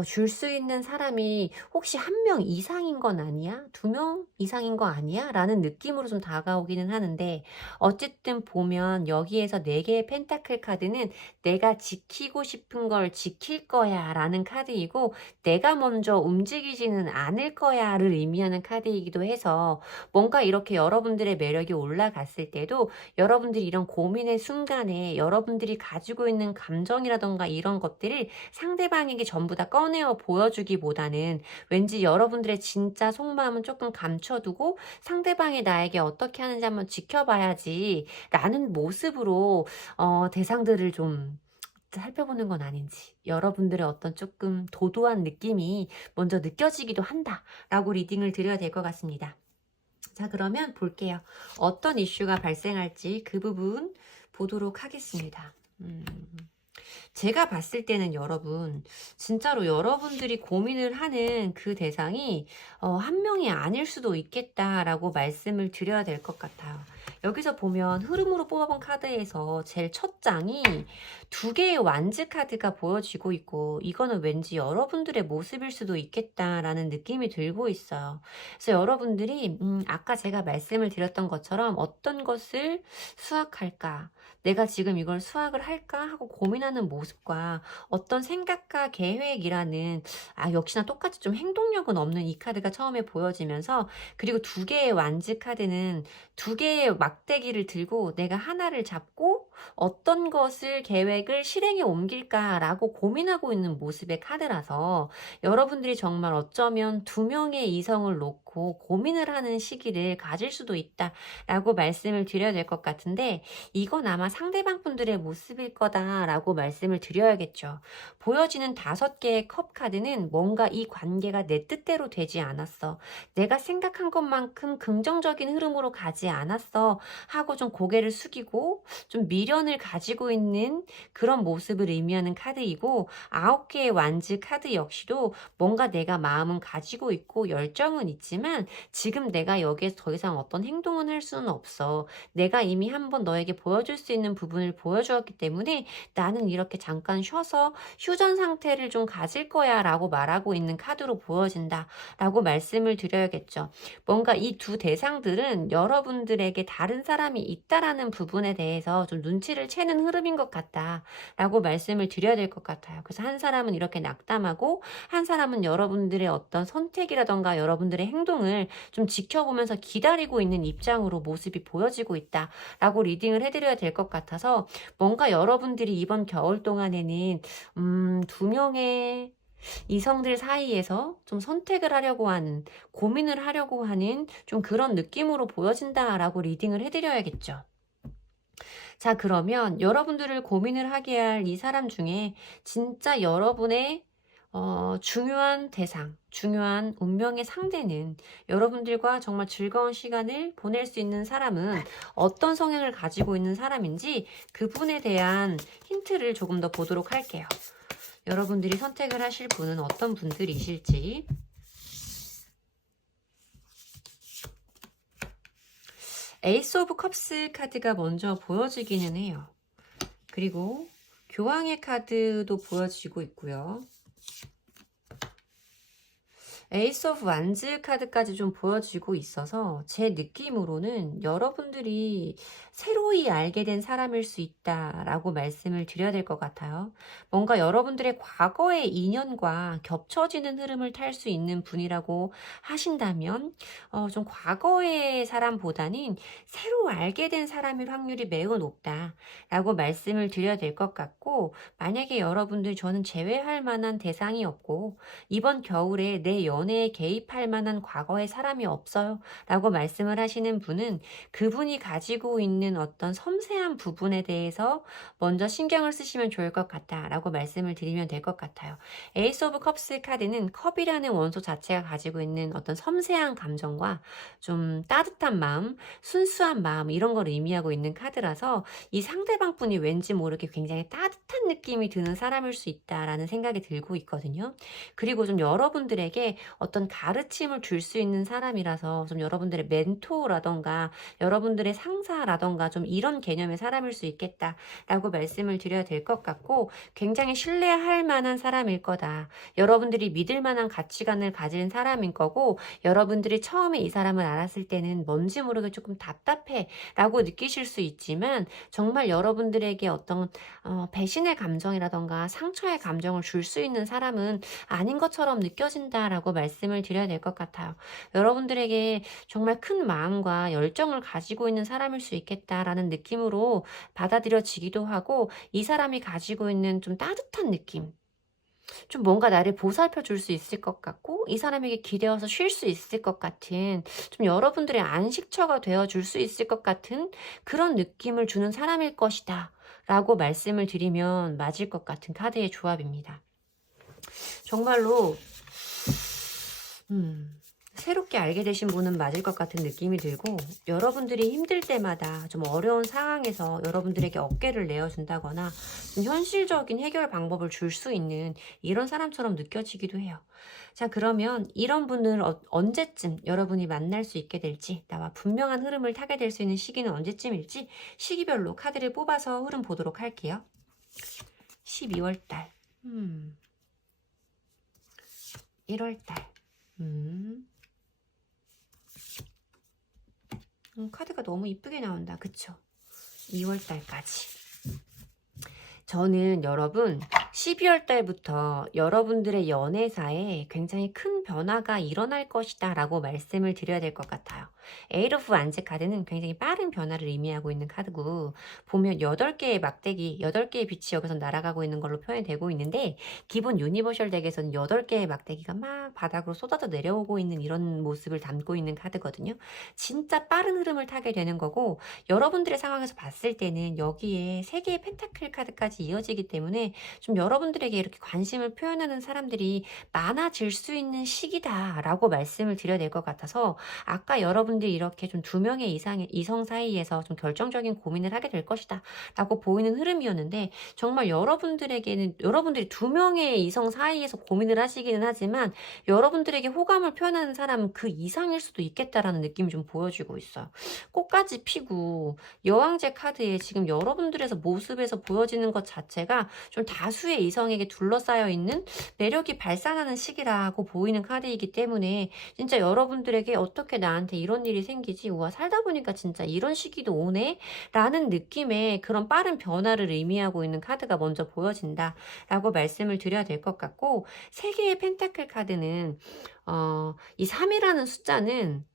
줄 수 있는 사람이 혹시 1명 이상인 건 아니야? 2명 이상인 거 아니야? 라는 느낌으로 좀 다가오기는 하는데, 어쨌든 보면 여기에서 4개의 펜타클 카드는 내가 지키고 싶은 걸 지킬 거야 라는 카드이고, 내가 먼저 움직이지는 않을 거야 를 의미하는 카드이기도 해서, 뭔가 이렇게 여러분들의 매력이 올라갔을 때도 여러분들이 이런 고민의 순간에 여러분들이 가지고 있는 감정이라던가 이런 것들을 상대방에게 전부 다 꺼내어 보여주기보다는 왠지 여러분들의 진짜 속마음은 조금 감춰두고 상대방이 나에게 어떻게 하는지 한번 지켜봐야지 라는 모습으로 대상들을 좀 살펴보는 건 아닌지, 여러분들의 어떤 조금 도도한 느낌이 먼저 느껴지기도 한다라고 리딩을 드려야 될 것 같습니다. 자, 그러면 볼게요. 어떤 이슈가 발생할지 그 부분 보도록 하겠습니다. 제가 봤을 때는 여러분, 진짜로 여러분들이 고민을 하는 그 대상이 1명이 아닐 수도 있겠다라고 말씀을 드려야 될 것 같아요. 여기서 보면 흐름으로 뽑아본 카드에서 제일 첫 장이 2개의 완즈 카드가 보여지고 있고, 이거는 왠지 여러분들의 모습일 수도 있겠다라는 느낌이 들고 있어요. 그래서 여러분들이 아까 제가 말씀을 드렸던 것처럼 어떤 것을 수확할까, 내가 지금 이걸 수확을 할까 하고 고민하는 모습과 어떤 생각과 계획이라는, 역시나 똑같이 좀 행동력은 없는 이 카드가 처음에 보여지면서, 그리고 2개의 완즈 카드는 2개의 막대기를 들고 내가 하나를 잡고 어떤 것을 계획을 실행에 옮길까라고 고민하고 있는 모습의 카드라서, 여러분들이 정말 어쩌면 2명의 이성을 놓고 고민을 하는 시기를 가질 수도 있다라고 말씀을 드려야 될 것 같은데, 이건 아마 상대방 분들의 모습일 거다라고 말씀을 드려야겠죠. 보여지는 5개의 컵 카드는 뭔가 이 관계가 내 뜻대로 되지 않았어, 내가 생각한 것만큼 긍정적인 흐름으로 가지 않았어 하고 좀 고개를 숙이고 좀 미련을 가지고 있는 그런 모습을 의미하는 카드이고, 9개의 완즈 카드 역시도 뭔가 내가 마음은 가지고 있고 열정은 있지만 지금 내가 여기에서 더 이상 어떤 행동은 할 수는 없어, 내가 이미 한번 너에게 보여줄 수 있는 부분을 보여주었기 때문에 나는 이렇게 잠깐 쉬어서 휴전 상태를 좀 가질 거야 라고 말하고 있는 카드로 보여진다 라고 말씀을 드려야겠죠. 뭔가 이 2 대상들은 여러분들에게 다른 사람이 있다라는 부분에 대해서 좀 눈치를 채는 흐름인 것 같다 라고 말씀을 드려야 될 것 같아요. 그래서 한 사람은 이렇게 낙담하고, 한 사람은 여러분들의 어떤 선택이라던가 여러분들의 행동을 좀 지켜보면서 기다리고 있는 입장으로 모습이 보여지고 있다 라고 리딩을 해드려야 될 것 같아서, 뭔가 여러분들이 이번 겨울 동안에는 2명의 이성들 사이에서 좀 선택을 하려고 하는, 고민을 하려고 하는 좀 그런 느낌으로 보여진다라고 리딩을 해드려야겠죠. 자, 그러면 여러분들을 고민을 하게 할 이 사람 중에 진짜 여러분의 중요한 대상, 중요한 운명의 상대는, 여러분들과 정말 즐거운 시간을 보낼 수 있는 사람은 어떤 성향을 가지고 있는 사람인지 그분에 대한 힌트를 조금 더 보도록 할게요. 여러분들이 선택을 하실 분은 어떤 분들이실지. 에이스 오브 컵스 카드가 먼저 보여지기는 해요. 그리고 교황의 카드도 보여지고 있고요. 에이스 오브 완즈 카드까지 좀 보여지고 있어서 제 느낌으로는 여러분들이 새로이 알게 된 사람일 수 있다라고 말씀을 드려야 될 것 같아요. 뭔가 여러분들의 과거의 인연과 겹쳐지는 흐름을 탈 수 있는 분이라고 하신다면 좀 과거의 사람보다는 새로 알게 된 사람일 확률이 매우 높다라고 말씀을 드려야 될 것 같고, 만약에 여러분들 저는 제외할 만한 대상이 없고 이번 겨울에 내 연애에 개입할 만한 과거의 사람이 없어요 라고 말씀을 하시는 분은 그분이 가지고 있는 어떤 섬세한 부분에 대해서 먼저 신경을 쓰시면 좋을 것 같다 라고 말씀을 드리면 될 것 같아요. 에이스 오브 컵스 카드는 컵이라는 원소 자체가 가지고 있는 어떤 섬세한 감정과 좀 따뜻한 마음, 순수한 마음, 이런 걸 의미하고 있는 카드라서 이 상대방 분이 왠지 모르게 굉장히 따뜻한 느낌이 드는 사람일 수 있다라는 생각이 들고 있거든요. 그리고 좀 여러분들에게 어떤 가르침을 줄 수 있는 사람이라서 좀 여러분들의 멘토라던가 여러분들의 상사라던가 좀 이런 개념의 사람일 수 있겠다라고 말씀을 드려야 될 것 같고, 굉장히 신뢰할 만한 사람일 거다. 여러분들이 믿을 만한 가치관을 가진 사람인 거고, 여러분들이 처음에 이 사람을 알았을 때는 뭔지 모르게 조금 답답해 라고 느끼실 수 있지만, 정말 여러분들에게 어떤 배신의 감정이라던가 상처의 감정을 줄 수 있는 사람은 아닌 것처럼 느껴진다라고 말씀을 드려야 될 것 같아요. 여러분들에게 정말 큰 마음과 열정을 가지고 있는 사람일 수 있겠다라는 느낌으로 받아들여지기도 하고, 이 사람이 가지고 있는 좀 따뜻한 느낌, 좀 뭔가 나를 보살펴 줄 수 있을 것 같고 이 사람에게 기대어서 쉴 수 있을 것 같은, 좀 여러분들의 안식처가 되어 줄 수 있을 것 같은 그런 느낌을 주는 사람일 것이다 라고 말씀을 드리면 맞을 것 같은 카드의 조합입니다. 정말로 새롭게 알게 되신 분은 맞을 것 같은 느낌이 들고, 여러분들이 힘들 때마다 좀 어려운 상황에서 여러분들에게 어깨를 내어준다거나 좀 현실적인 해결 방법을 줄 수 있는 이런 사람처럼 느껴지기도 해요. 자, 그러면 이런 분을 언제쯤 여러분이 만날 수 있게 될지, 나와 분명한 흐름을 타게 될 수 있는 시기는 언제쯤일지 시기별로 카드를 뽑아서 흐름 보도록 할게요. 12월달, 1월달, 카드가 너무 이쁘게 나온다. 그쵸? 2월달까지. 저는 여러분 12월 달부터 여러분들의 연애사에 굉장히 큰 변화가 일어날 것이다 라고 말씀을 드려야 될 것 같아요. 에이트 오브 완즈 카드는 굉장히 빠른 변화를 의미하고 있는 카드고, 보면 8개의 막대기, 8개의 빛이 여기서 날아가고 있는 걸로 표현이 되고 있는데, 기본 유니버셜 덱에서는 8개의 막대기가 막 바닥으로 쏟아져 내려오고 있는 이런 모습을 담고 있는 카드거든요. 진짜 빠른 흐름을 타게 되는 거고, 여러분들의 상황에서 봤을 때는 여기에 3개의 펜타클 카드까지 이어지기 때문에 좀 여러분들에게 이렇게 관심을 표현하는 사람들이 많아질 수 있는 시기다라고 말씀을 드려야 될 것 같아서, 아까 여러분들이 이렇게 좀 2명의 이성 사이에서 좀 결정적인 고민을 하게 될 것이다 라고 보이는 흐름이었는데, 정말 여러분들에게는 여러분들이 2명의 이성 사이에서 고민을 하시기는 하지만 여러분들에게 호감을 표현하는 사람은 그 이상일 수도 있겠다라는 느낌이 좀 보여지고 있어요. 꽃까지 피고 여왕제 카드에 지금 여러분들에서 모습에서 보여지는 것 자체가 좀 다수의 이성에게 둘러싸여 있는 매력이 발산하는 시기라고 보이는 카드이기 때문에, 진짜 여러분들에게 어떻게 나한테 이런 일이 생기지? 우와, 살다 보니까 진짜 이런 시기도 오네? 라는 느낌의 그런 빠른 변화를 의미하고 있는 카드가 먼저 보여진다 라고 말씀을 드려야 될 것 같고, 3개의 펜타클 카드는 이 3이라는 숫자는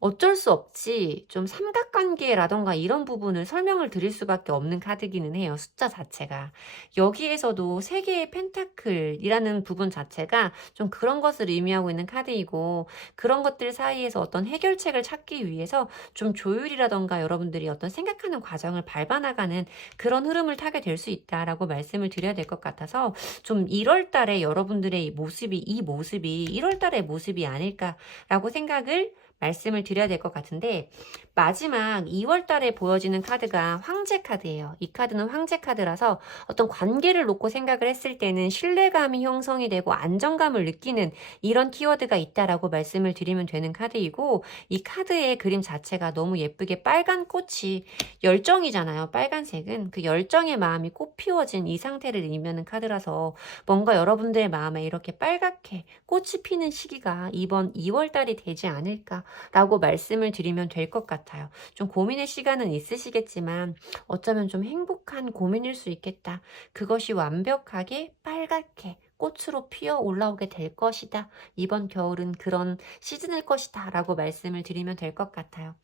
어쩔 수 없이 좀 삼각관계라던가 이런 부분을 설명을 드릴 수밖에 없는 카드기는 해요. 숫자 자체가. 여기에서도 3개의 펜타클이라는 부분 자체가 좀 그런 것을 의미하고 있는 카드이고, 그런 것들 사이에서 어떤 해결책을 찾기 위해서 좀 조율이라던가 여러분들이 어떤 생각하는 과정을 밟아나가는 그런 흐름을 타게 될 수 있다라고 말씀을 드려야 될 것 같아서, 좀 1월 달에 여러분들의 이 모습이 1월 달의 모습이 아닐까라고 생각을 말씀을 드려야 될 것 같은데, 마지막 2월 달에 보여지는 카드가 황제 카드예요. 이 카드는 황제 카드라서 어떤 관계를 놓고 생각을 했을 때는 신뢰감이 형성이 되고 안정감을 느끼는 이런 키워드가 있다라고 말씀을 드리면 되는 카드이고, 이 카드의 그림 자체가 너무 예쁘게 빨간 꽃이 열정이잖아요. 빨간색은 그 열정의 마음이 꽃 피워진 이 상태를 의미하는 카드라서 뭔가 여러분들의 마음에 이렇게 빨갛게 꽃이 피는 시기가 이번 2월 달이 되지 않을까라고 말씀을 드리면 될 것 같아요. 좀 고민의 시간은 있으시겠지만 어쩌면 좀 행복한 고민일 수 있겠다. 그것이 완벽하게 빨갛게 꽃으로 피어 올라오게 될 것이다. 이번 겨울은 그런 시즌일 것이다. 라고 말씀을 드리면 될 것 같아요.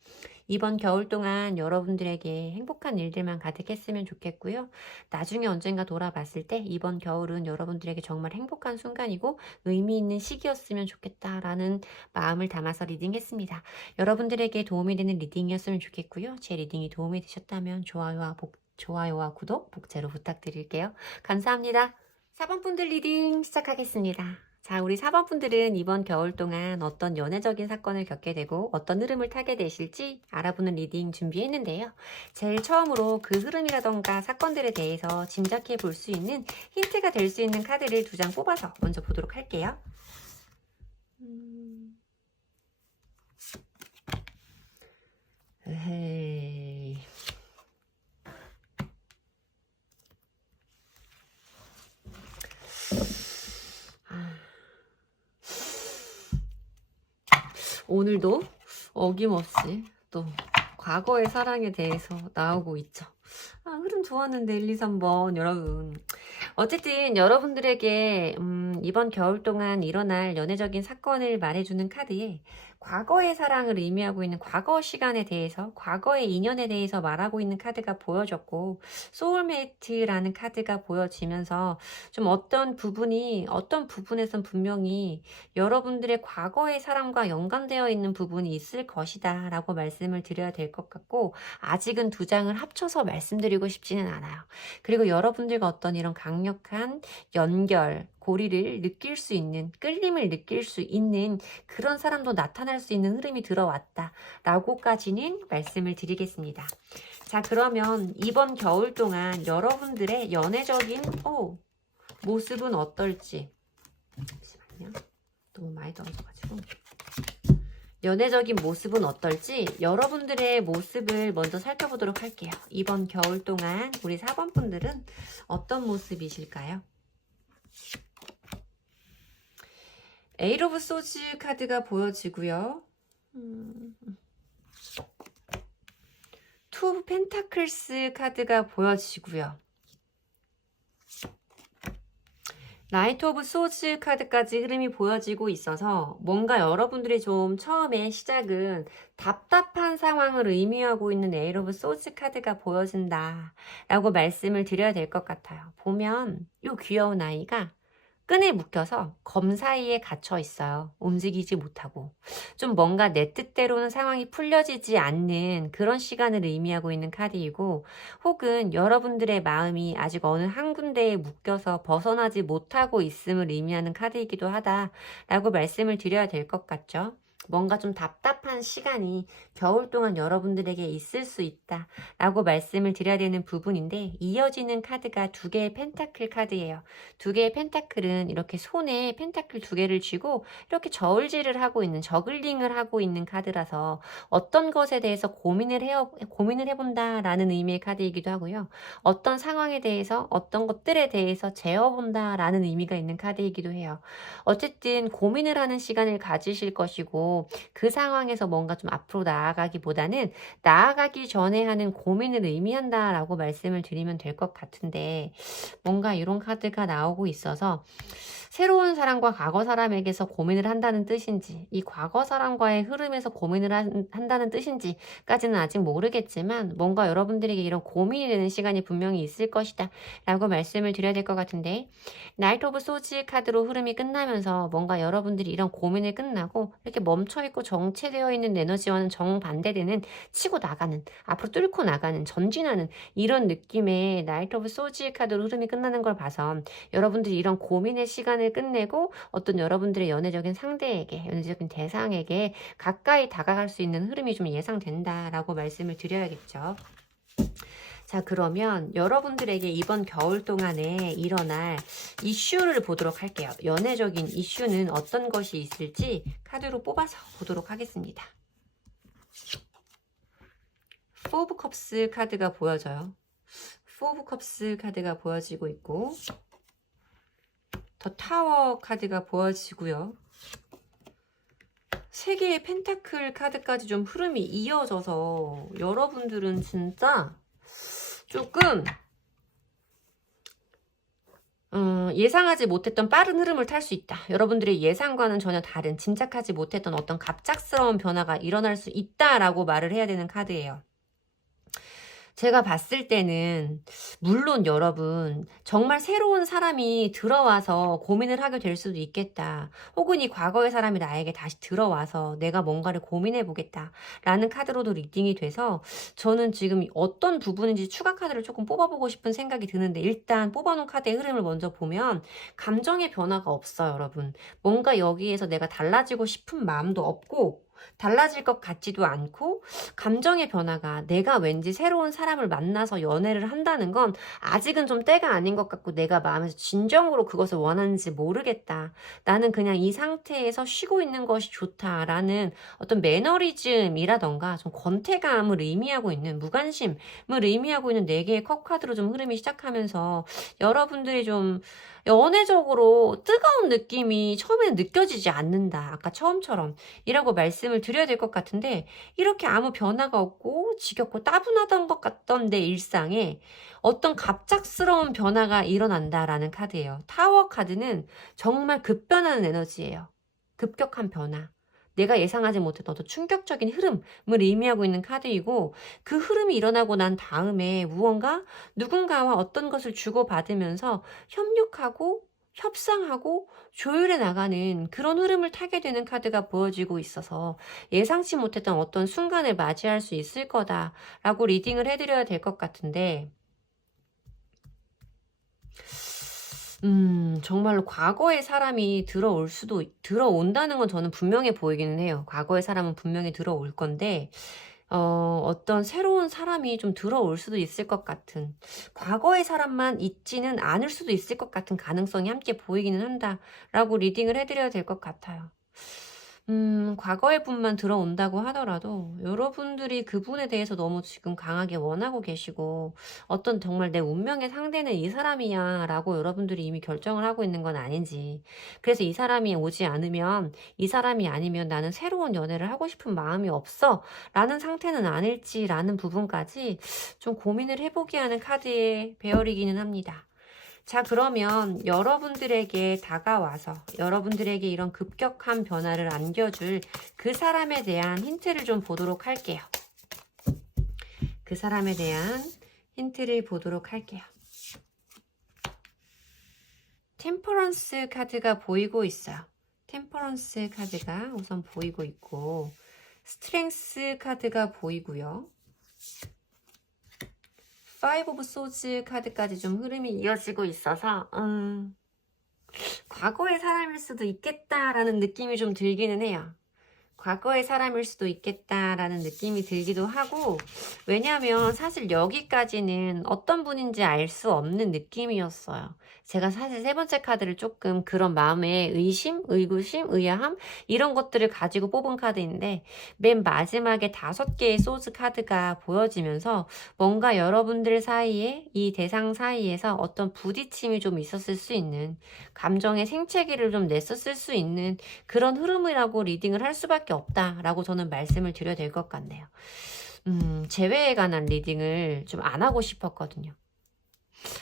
이번 겨울 동안 여러분들에게 행복한 일들만 가득했으면 좋겠고요. 나중에 언젠가 돌아봤을 때 이번 겨울은 여러분들에게 정말 행복한 순간이고 의미 있는 시기였으면 좋겠다라는 마음을 담아서 리딩했습니다. 여러분들에게 도움이 되는 리딩이었으면 좋겠고요. 제 리딩이 도움이 되셨다면 좋아요와 구독, 복제로 부탁드릴게요. 감사합니다. 4번 분들 리딩 시작하겠습니다. 자, 우리 4번 분들은 이번 겨울 동안 어떤 연애적인 사건을 겪게 되고 어떤 흐름을 타게 되실지 알아보는 리딩 준비했는데요. 제일 처음으로 그 흐름이라던가 사건들에 대해서 짐작해 볼 수 있는 힌트가 될 수 있는 카드를 2장 뽑아서 먼저 보도록 할게요. 에헤이. 오늘도 어김없이 또 과거의 사랑에 대해서 나오고 있죠. 흐름 좋았는데 1, 2, 3번 여러분. 어쨌든 여러분들에게 이번 겨울 동안 일어날 연애적인 사건을 말해주는 카드에 과거의 사랑을 의미하고 있는 과거 시간에 대해서, 과거의 인연에 대해서 말하고 있는 카드가 보여졌고, 소울메이트라는 카드가 보여지면서 좀 어떤 부분에선 분명히 여러분들의 과거의 사랑과 연관되어 있는 부분이 있을 것이다 라고 말씀을 드려야 될 것 같고, 아직은 2장을 합쳐서 말씀드리고 싶지는 않아요. 그리고 여러분들과 어떤 이런 강력한 연결, 고리를 느낄 수 있는, 끌림을 느낄 수 있는 그런 사람도 나타날 수 있는 흐름이 들어왔다 라고까지는 말씀을 드리겠습니다. 자, 그러면 이번 겨울 동안 여러분들의 연애적인 모습은 어떨지, 잠시만요. 너무 많이 떨어져가지고. 연애적인 모습은 어떨지 여러분들의 모습을 먼저 살펴보도록 할게요. 이번 겨울 동안 우리 4번 분들은 어떤 모습이실까요? 에이트 오브 소즈 카드가 보여지고요. 투 오브 펜타클스 카드가 보여지고요. 나이트 오브 소즈 카드까지 흐름이 보여지고 있어서 뭔가 여러분들이 좀 처음에 시작은 답답한 상황을 의미하고 있는 에이트 오브 소즈 카드가 보여진다 라고 말씀을 드려야 될 것 같아요. 보면 이 귀여운 아이가 끈에 묶여서 검 사이에 갇혀 있어요. 움직이지 못하고. 좀 뭔가 내 뜻대로는 상황이 풀려지지 않는 그런 시간을 의미하고 있는 카드이고, 혹은 여러분들의 마음이 아직 어느 한 군데에 묶여서 벗어나지 못하고 있음을 의미하는 카드이기도 하다라고 말씀을 드려야 될 것 같죠. 뭔가 좀 답답한 시간이 겨울 동안 여러분들에게 있을 수 있다 라고 말씀을 드려야 되는 부분인데, 이어지는 카드가 2개의 펜타클 카드예요. 2개의 펜타클은 이렇게 손에 펜타클 2개를 쥐고 이렇게 저울질을 하고 있는, 저글링을 하고 있는 카드라서 어떤 것에 대해서 고민을 해본다 라는 의미의 카드이기도 하고요. 어떤 상황에 대해서, 어떤 것들에 대해서 재어본다 라는 의미가 있는 카드이기도 해요. 어쨌든 고민을 하는 시간을 가지실 것이고, 그 상황에서 뭔가 좀 앞으로 나아가기보다는 나아가기 전에 하는 고민을 의미한다 라고 말씀을 드리면 될 것 같은데, 뭔가 이런 카드가 나오고 있어서 새로운 사람과 과거 사람에게서 고민을 한다는 뜻인지, 이 과거 사람과의 흐름에서 고민을 한다는 뜻인지까지는 아직 모르겠지만, 뭔가 여러분들에게 이런 고민이 되는 시간이 분명히 있을 것이다 라고 말씀을 드려야 될 것 같은데, 나이트 오브 소즈 카드로 흐름이 끝나면서 뭔가 여러분들이 이런 고민을 끝나고 이렇게 멈춰있고 정체되어 있는 에너지와는 정반대되는, 치고 나가는, 앞으로 뚫고 나가는, 전진하는 이런 느낌의 나이트 오브 소즈 카드로 흐름이 끝나는 걸 봐서 여러분들이 이런 고민의 시간을 시간을 끝내고 어떤 여러분들의 연애적인 상대에게, 연애적인 대상에게 가까이 다가갈 수 있는 흐름이 좀 예상된다라고 말씀을 드려야겠죠. 자, 그러면 여러분들에게 이번 겨울 동안에 일어날 이슈를 보도록 할게요. 연애적인 이슈는 어떤 것이 있을지 카드로 뽑아서 보도록 하겠습니다. 4 오브 컵스 카드가 보여져요. 4 오브 컵스 카드가 보여지고 있고, 더 타워 카드가 보여지고요. 3개의 펜타클 카드까지 좀 흐름이 이어져서 여러분들은 진짜 조금 예상하지 못했던 빠른 흐름을 탈 수 있다. 여러분들의 예상과는 전혀 다른, 짐작하지 못했던 어떤 갑작스러운 변화가 일어날 수 있다라고 말을 해야 되는 카드예요. 제가 봤을 때는 물론 여러분 정말 새로운 사람이 들어와서 고민을 하게 될 수도 있겠다. 혹은 이 과거의 사람이 나에게 다시 들어와서 내가 뭔가를 고민해 보겠다 라는 카드로도 리딩이 돼서 저는 지금 어떤 부분인지 추가 카드를 조금 뽑아보고 싶은 생각이 드는데, 일단 뽑아놓은 카드의 흐름을 먼저 보면 감정의 변화가 없어요. 여러분 뭔가 여기에서 내가 달라지고 싶은 마음도 없고 달라질 것 같지도 않고, 감정의 변화가 내가 왠지 새로운 사람을 만나서 연애를 한다는 건 아직은 좀 때가 아닌 것 같고 내가 마음에서 진정으로 그것을 원하는지 모르겠다. 나는 그냥 이 상태에서 쉬고 있는 것이 좋다라는 어떤 매너리즘이라던가 좀 권태감을 의미하고 있는, 무관심을 의미하고 있는 4개의 컵 카드로 좀 흐름이 시작하면서 여러분들이 좀 연애적으로 뜨거운 느낌이 처음에는 느껴지지 않는다. 아까 처음처럼 이라고 말씀을 드려야 될 것 같은데, 이렇게 아무 변화가 없고 지겹고 따분하던 것 같던 내 일상에 어떤 갑작스러운 변화가 일어난다라는 카드예요. 타워 카드는 정말 급변하는 에너지예요. 급격한 변화. 내가 예상하지 못했던 어떤 충격적인 흐름을 의미하고 있는 카드이고, 그 흐름이 일어나고 난 다음에 무언가 누군가와 어떤 것을 주고받으면서 협력하고 협상하고 조율해 나가는 그런 흐름을 타게 되는 카드가 보여지고 있어서 예상치 못했던 어떤 순간을 맞이할 수 있을 거다라고 리딩을 해드려야 될 것 같은데, 정말로 과거의 사람이 들어온다는 건 저는 분명해 보이기는 해요. 과거의 사람은 분명히 들어올 건데, 어떤 새로운 사람이 좀 들어올 수도 있을 것 같은, 과거의 사람만 있지는 않을 수도 있을 것 같은 가능성이 함께 보이기는 한다라고 리딩을 해드려야 될 것 같아요. 과거의 분만 들어온다고 하더라도 여러분들이 그분에 대해서 너무 지금 강하게 원하고 계시고, 어떤 정말 내 운명의 상대는 이 사람이야 라고 여러분들이 이미 결정을 하고 있는 건 아닌지, 그래서 이 사람이 오지 않으면, 이 사람이 아니면 나는 새로운 연애를 하고 싶은 마음이 없어 라는 상태는 아닐지라는 부분까지 좀 고민을 해보게 하는 카드의 배열이기는 합니다. 자, 그러면 여러분들에게 다가와서 여러분들에게 이런 급격한 변화를 안겨줄 그 사람에 대한 힌트를 좀 보도록 할게요. 그 사람에 대한 힌트를 보도록 할게요. 템퍼런스 카드가 보이고 있어요. 템퍼런스 카드가 우선 보이고 있고, 스트렝스 카드가 보이고요. 5 오브 소즈 카드까지 좀 흐름이 이어지고 있어서 과거의 사람일 수도 있겠다라는 느낌이 좀 들기는 해요. 과거의 사람일 수도 있겠다라는 느낌이 들기도 하고, 왜냐하면 사실 여기까지는 어떤 분인지 알 수 없는 느낌이었어요. 제가 사실 3번째 카드를 조금 그런 마음의 의심, 의구심, 의아함 이런 것들을 가지고 뽑은 카드인데, 맨 마지막에 5개의 소즈 카드가 보여지면서 뭔가 여러분들 사이에, 이 대상 사이에서 어떤 부딪힘이 좀 있었을 수 있는, 감정의 생채기를 좀 냈었을 수 있는 그런 흐름이라고 리딩을 할 수밖에 없다라고 저는 말씀을 드려야 될 것 같네요. 재회에 관한 리딩을 좀 안 하고 싶었거든요.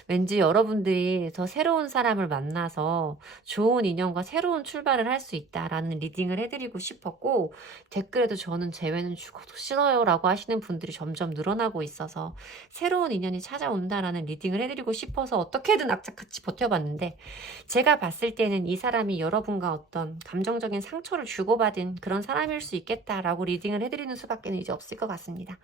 왠지 여러분들이 더 새로운 사람을 만나서 좋은 인연과 새로운 출발을 할 수 있다라는 리딩을 해드리고 싶었고, 댓글에도 저는 재회는 죽어도 싫어요 라고 하시는 분들이 점점 늘어나고 있어서 새로운 인연이 찾아온다라는 리딩을 해드리고 싶어서 어떻게든 악착같이 버텨봤는데, 제가 봤을 때는 이 사람이 여러분과 어떤 감정적인 상처를 주고받은 그런 사람일 수 있겠다라고 리딩을 해드리는 수밖에 이제 없을 것 같습니다.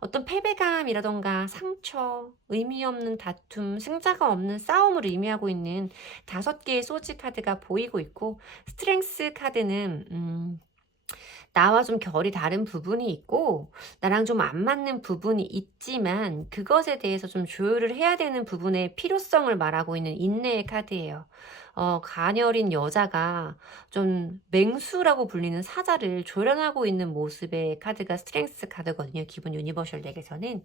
어떤 패배감이라던가 상처, 의미 없는 다툼, 승자가 없는 싸움을 의미하고 있는 5개의 소지 카드가 보이고 있고, 스트렝스 카드는 나와 좀 결이 다른 부분이 있고 나랑 좀 안 맞는 부분이 있지만 그것에 대해서 좀 조율을 해야 되는 부분의 필요성을 말하고 있는 인내의 카드예요. 가녀린 여자가 좀 맹수라고 불리는 사자를 조련하고 있는 모습의 카드가 스트렝스 카드거든요. 기본 유니버셜 덱에서는.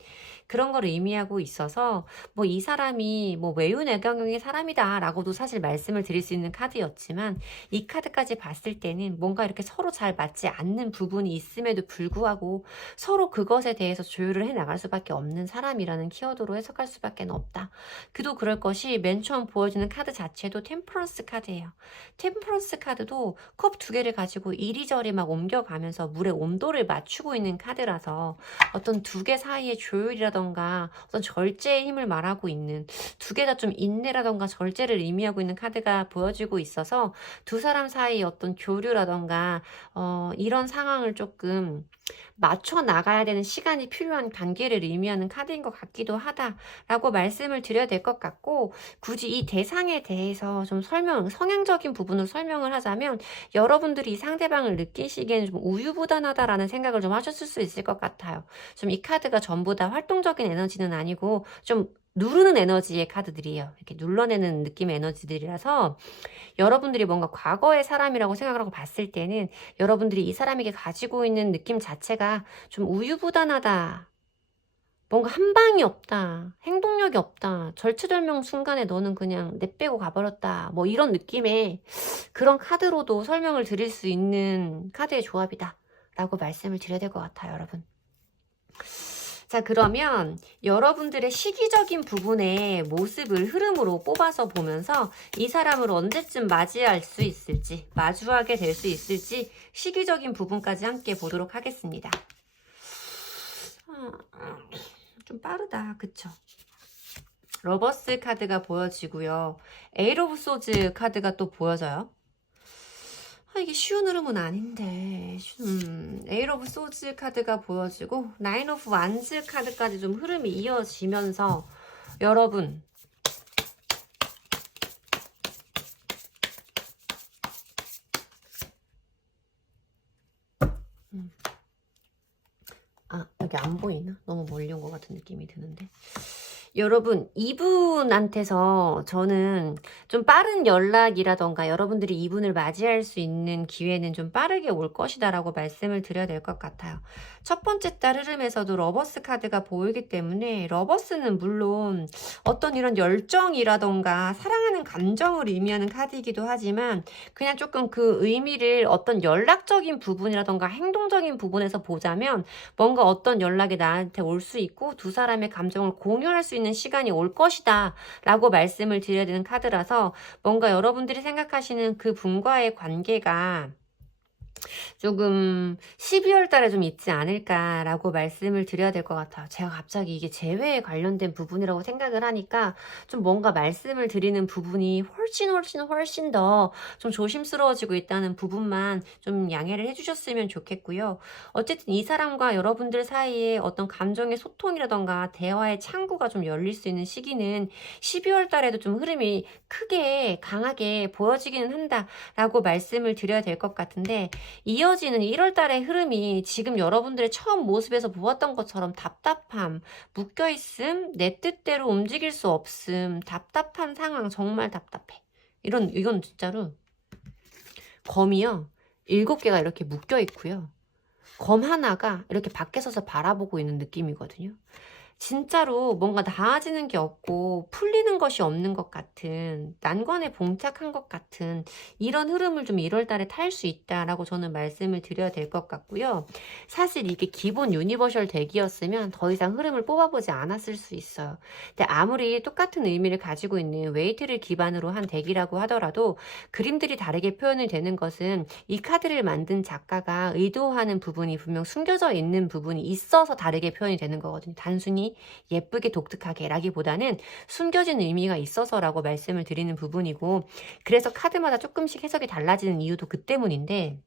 그런 걸 의미하고 있어서 뭐 이 사람이 뭐 외유 내경영의 사람이다 라고도 사실 말씀을 드릴 수 있는 카드였지만, 이 카드까지 봤을 때는 뭔가 이렇게 서로 잘 맞지 않는 부분이 있음에도 불구하고 서로 그것에 대해서 조율을 해 나갈 수밖에 없는 사람이라는 키워드로 해석할 수밖에 없다. 그도 그럴 것이 맨 처음 보여주는 카드 자체도 템퍼런스 카드예요. 템퍼런스 카드도 컵 2개를 가지고 이리저리 막 옮겨가면서 물의 온도를 맞추고 있는 카드라서 어떤 2개 사이의 조율이라던가 어떤 절제의 힘을 말하고 있는, 2개 다 좀 인내라던가 절제를 의미하고 있는 카드가 보여지고 있어서 두 사람 사이 어떤 교류라던가 이런 상황을 조금 맞춰 나가야 되는 시간이 필요한 관계를 의미하는 카드인 것 같기도 하다라고 말씀을 드려야 될 것 같고, 굳이 이 대상에 대해서 좀 성향적인 부분을 설명을 하자면 여러분들이 이 상대방을 느끼시기에는 좀 우유부단하다라는 생각을 좀 하셨을 수 있을 것 같아요. 좀 이 카드가 전부 다 활동적인 에너지는 아니고 좀 누르는 에너지의 카드들이에요. 이렇게 눌러내는 느낌의 에너지들이라서 여러분들이 뭔가 과거의 사람이라고 생각을 하고 봤을 때는 여러분들이 이 사람에게 가지고 있는 느낌 자체가 좀 우유부단하다, 뭔가 한 방이 없다, 행동력이 없다, 절체절명 순간에 너는 그냥 내빼고 가버렸다, 뭐 이런 느낌의 그런 카드로도 설명을 드릴 수 있는 카드의 조합이다 라고 말씀을 드려야 될 것 같아요, 여러분. 자, 그러면 여러분들의 시기적인 부분의 모습을 흐름으로 뽑아서 보면서 이 사람을 언제쯤 맞이할 수 있을지, 마주하게 될 수 있을지 시기적인 부분까지 함께 보도록 하겠습니다. 좀 빠르다, 그쵸? 러버스 카드가 보여지고요. 에잇 오브 소즈 카드가 또 보여져요. 이게 쉬운 흐름은 아닌데. 에잇 오브 소즈 카드가 보여지고 나인 오브 완즈 카드까지 좀 흐름이 이어지면서 여러분 여기 안 보이나? 너무 멀리 온 것 같은 느낌이 드는데. 여러분, 이분한테서 저는 좀 빠른 연락이라던가 여러분들이 이분을 맞이할 수 있는 기회는 좀 빠르게 올 것이다 라고 말씀을 드려야 될 것 같아요. 첫 번째 달 흐름에서도 러버스 카드가 보이기 때문에 러버스는 물론 어떤 이런 열정이라던가 사랑하는 감정을 의미하는 카드이기도 하지만 그냥 조금 그 의미를 어떤 연락적인 부분이라던가 행동적인 부분에서 보자면 뭔가 어떤 연락이 나한테 올 수 있고 두 사람의 감정을 공유할 수 있는 시간이 올 것이다 라고 말씀을 드려야 되는 카드라서 뭔가 여러분들이 생각하시는 그 분과의 관계가 조금 12월 달에 좀 있지 않을까라고 말씀을 드려야 될 것 같아요. 제가 갑자기 이게 재회에 관련된 부분이라고 생각을 하니까 좀 뭔가 말씀을 드리는 부분이 훨씬 더 좀 조심스러워지고 있다는 부분만 좀 양해를 해주셨으면 좋겠고요. 어쨌든 이 사람과 여러분들 사이에 어떤 감정의 소통이라던가 대화의 창구가 좀 열릴 수 있는 시기는 12월 달에도 좀 흐름이 크게 강하게 보여지기는 한다라고 말씀을 드려야 될 것 같은데, 이어지는 1월 달의 흐름이 지금 여러분들의 처음 모습에서 보았던 것처럼 답답함, 묶여있음, 내 뜻대로 움직일 수 없음, 답답한 상황, 정말 답답해. 이건 진짜로 검이요. 7개가 이렇게 묶여있고요. 검 하나가 이렇게 밖에 서서 바라보고 있는 느낌이거든요. 진짜로 뭔가 나아지는 게 없고 풀리는 것이 없는 것 같은, 난관에 봉착한 것 같은 이런 흐름을 좀 1월 달에 탈 수 있다라고 저는 말씀을 드려야 될 것 같고요. 사실 이게 기본 유니버셜 덱이었으면 더 이상 흐름을 뽑아보지 않았을 수 있어요. 근데 아무리 똑같은 의미를 가지고 있는 웨이트를 기반으로 한 덱이라고 하더라도 그림들이 다르게 표현이 되는 것은 이 카드를 만든 작가가 의도하는 부분이 분명 숨겨져 있는 부분이 있어서 다르게 표현이 되는 거거든요. 단순히 예쁘게 독특하게 라기보다는 숨겨진 의미가 있어서라고 말씀을 드리는 부분이고, 그래서 카드마다 조금씩 해석이 달라지는 이유도 그 때문인데,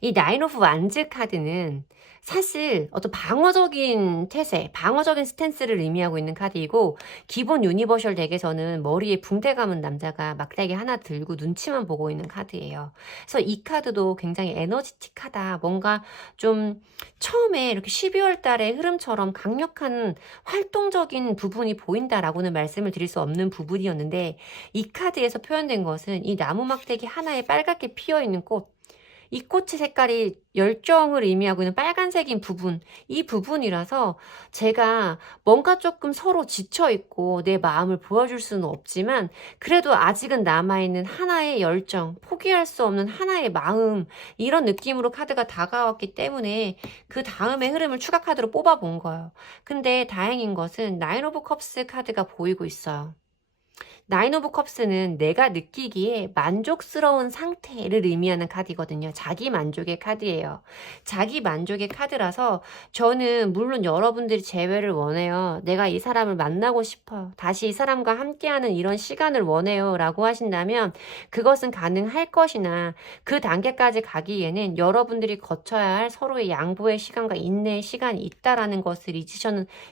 이 나인 오브 완즈 카드는 사실 어떤 방어적인 태세, 방어적인 스탠스를 의미하고 있는 카드이고, 기본 유니버셜 덱에서는 머리에 붕대 감은 남자가 막대기 하나 들고 눈치만 보고 있는 카드예요. 그래서 이 카드도 굉장히 에너지틱하다. 뭔가 좀 처음에 이렇게 12월 달의 흐름처럼 강력한 활동적인 부분이 보인다라고는 말씀을 드릴 수 없는 부분이었는데, 이 카드에서 표현된 것은 이 나무 막대기 하나에 빨갛게 피어 있는 꽃, 이 꽃의 색깔이 열정을 의미하고 있는 빨간색인 부분, 이 부분이라서 제가 뭔가 조금 서로 지쳐있고 내 마음을 보여줄 수는 없지만, 그래도 아직은 남아있는 하나의 열정, 포기할 수 없는 하나의 마음, 이런 느낌으로 카드가 다가왔기 때문에 그 다음의 흐름을 추가 카드로 뽑아본 거예요. 근데 다행인 것은 나인 오브 컵스 카드가 보이고 있어요. 나인 오브 컵스는 내가 느끼기에 만족스러운 상태를 의미하는 카드거든요. 자기 만족의 카드예요. 자기 만족의 카드라서 저는 물론 여러분들이 재회를 원해요. 내가 이 사람을 만나고 싶어요. 다시 이 사람과 함께하는 이런 시간을 원해요. 라고 하신다면 그것은 가능할 것이나, 그 단계까지 가기에는 여러분들이 거쳐야 할 서로의 양보의 시간과 인내의 시간이 있다라는 것을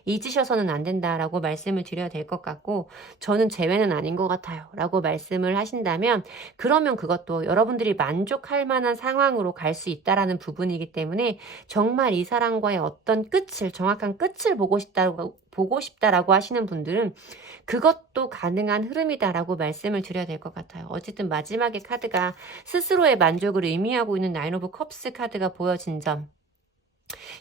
잊으셔서는 안 된다라고 말씀을 드려야 될 것 같고, 저는 재회는 아닌 것 같아요 라고 말씀을 하신다면, 그러면 그것도 여러분들이 만족할 만한 상황으로 갈 수 있다라는 부분이기 때문에, 정말 이 사람과의 어떤 끝을, 정확한 끝을 보고 싶다라고 하시는 분들은 그것도 가능한 흐름이다라고 말씀을 드려야 될 것 같아요. 어쨌든 마지막에 카드가 스스로의 만족을 의미하고 있는 나인 오브 컵스 카드가 보여진 점,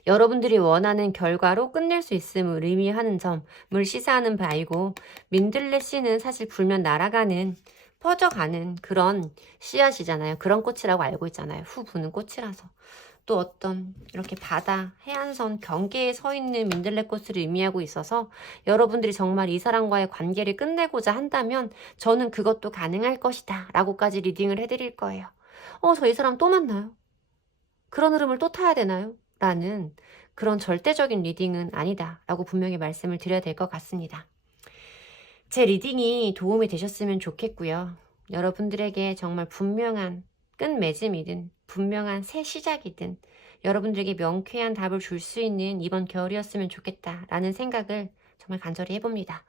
여러분들이 원하는 결과로 끝낼 수 있음을 의미하는 점을 시사하는 바이고, 민들레 씨는 사실 불면 날아가는, 퍼져가는 그런 씨앗이잖아요. 그런 꽃이라고 알고 있잖아요. 후 부는 꽃이라서. 또 어떤 이렇게 바다, 해안선 경계에 서 있는 민들레 꽃을 의미하고 있어서, 여러분들이 정말 이 사람과의 관계를 끝내고자 한다면 저는 그것도 가능할 것이다 라고까지 리딩을 해드릴 거예요. 저 이 사람 또 만나요? 그런 흐름을 또 타야 되나요? 라는 그런 절대적인 리딩은 아니다 라고 분명히 말씀을 드려야 될 것 같습니다. 제 리딩이 도움이 되셨으면 좋겠고요. 여러분들에게 정말 분명한 끝맺음이든 분명한 새 시작이든 여러분들에게 명쾌한 답을 줄 수 있는 이번 겨울이었으면 좋겠다라는 생각을 정말 간절히 해봅니다.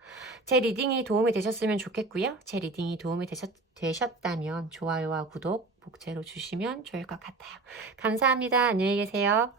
제 리딩이 도움이 되셨으면 좋겠고요. 제 리딩이 도움이 되셨다면 좋아요와 구독, 복제로 주시면 좋을 것 같아요. 감사합니다. 안녕히 계세요.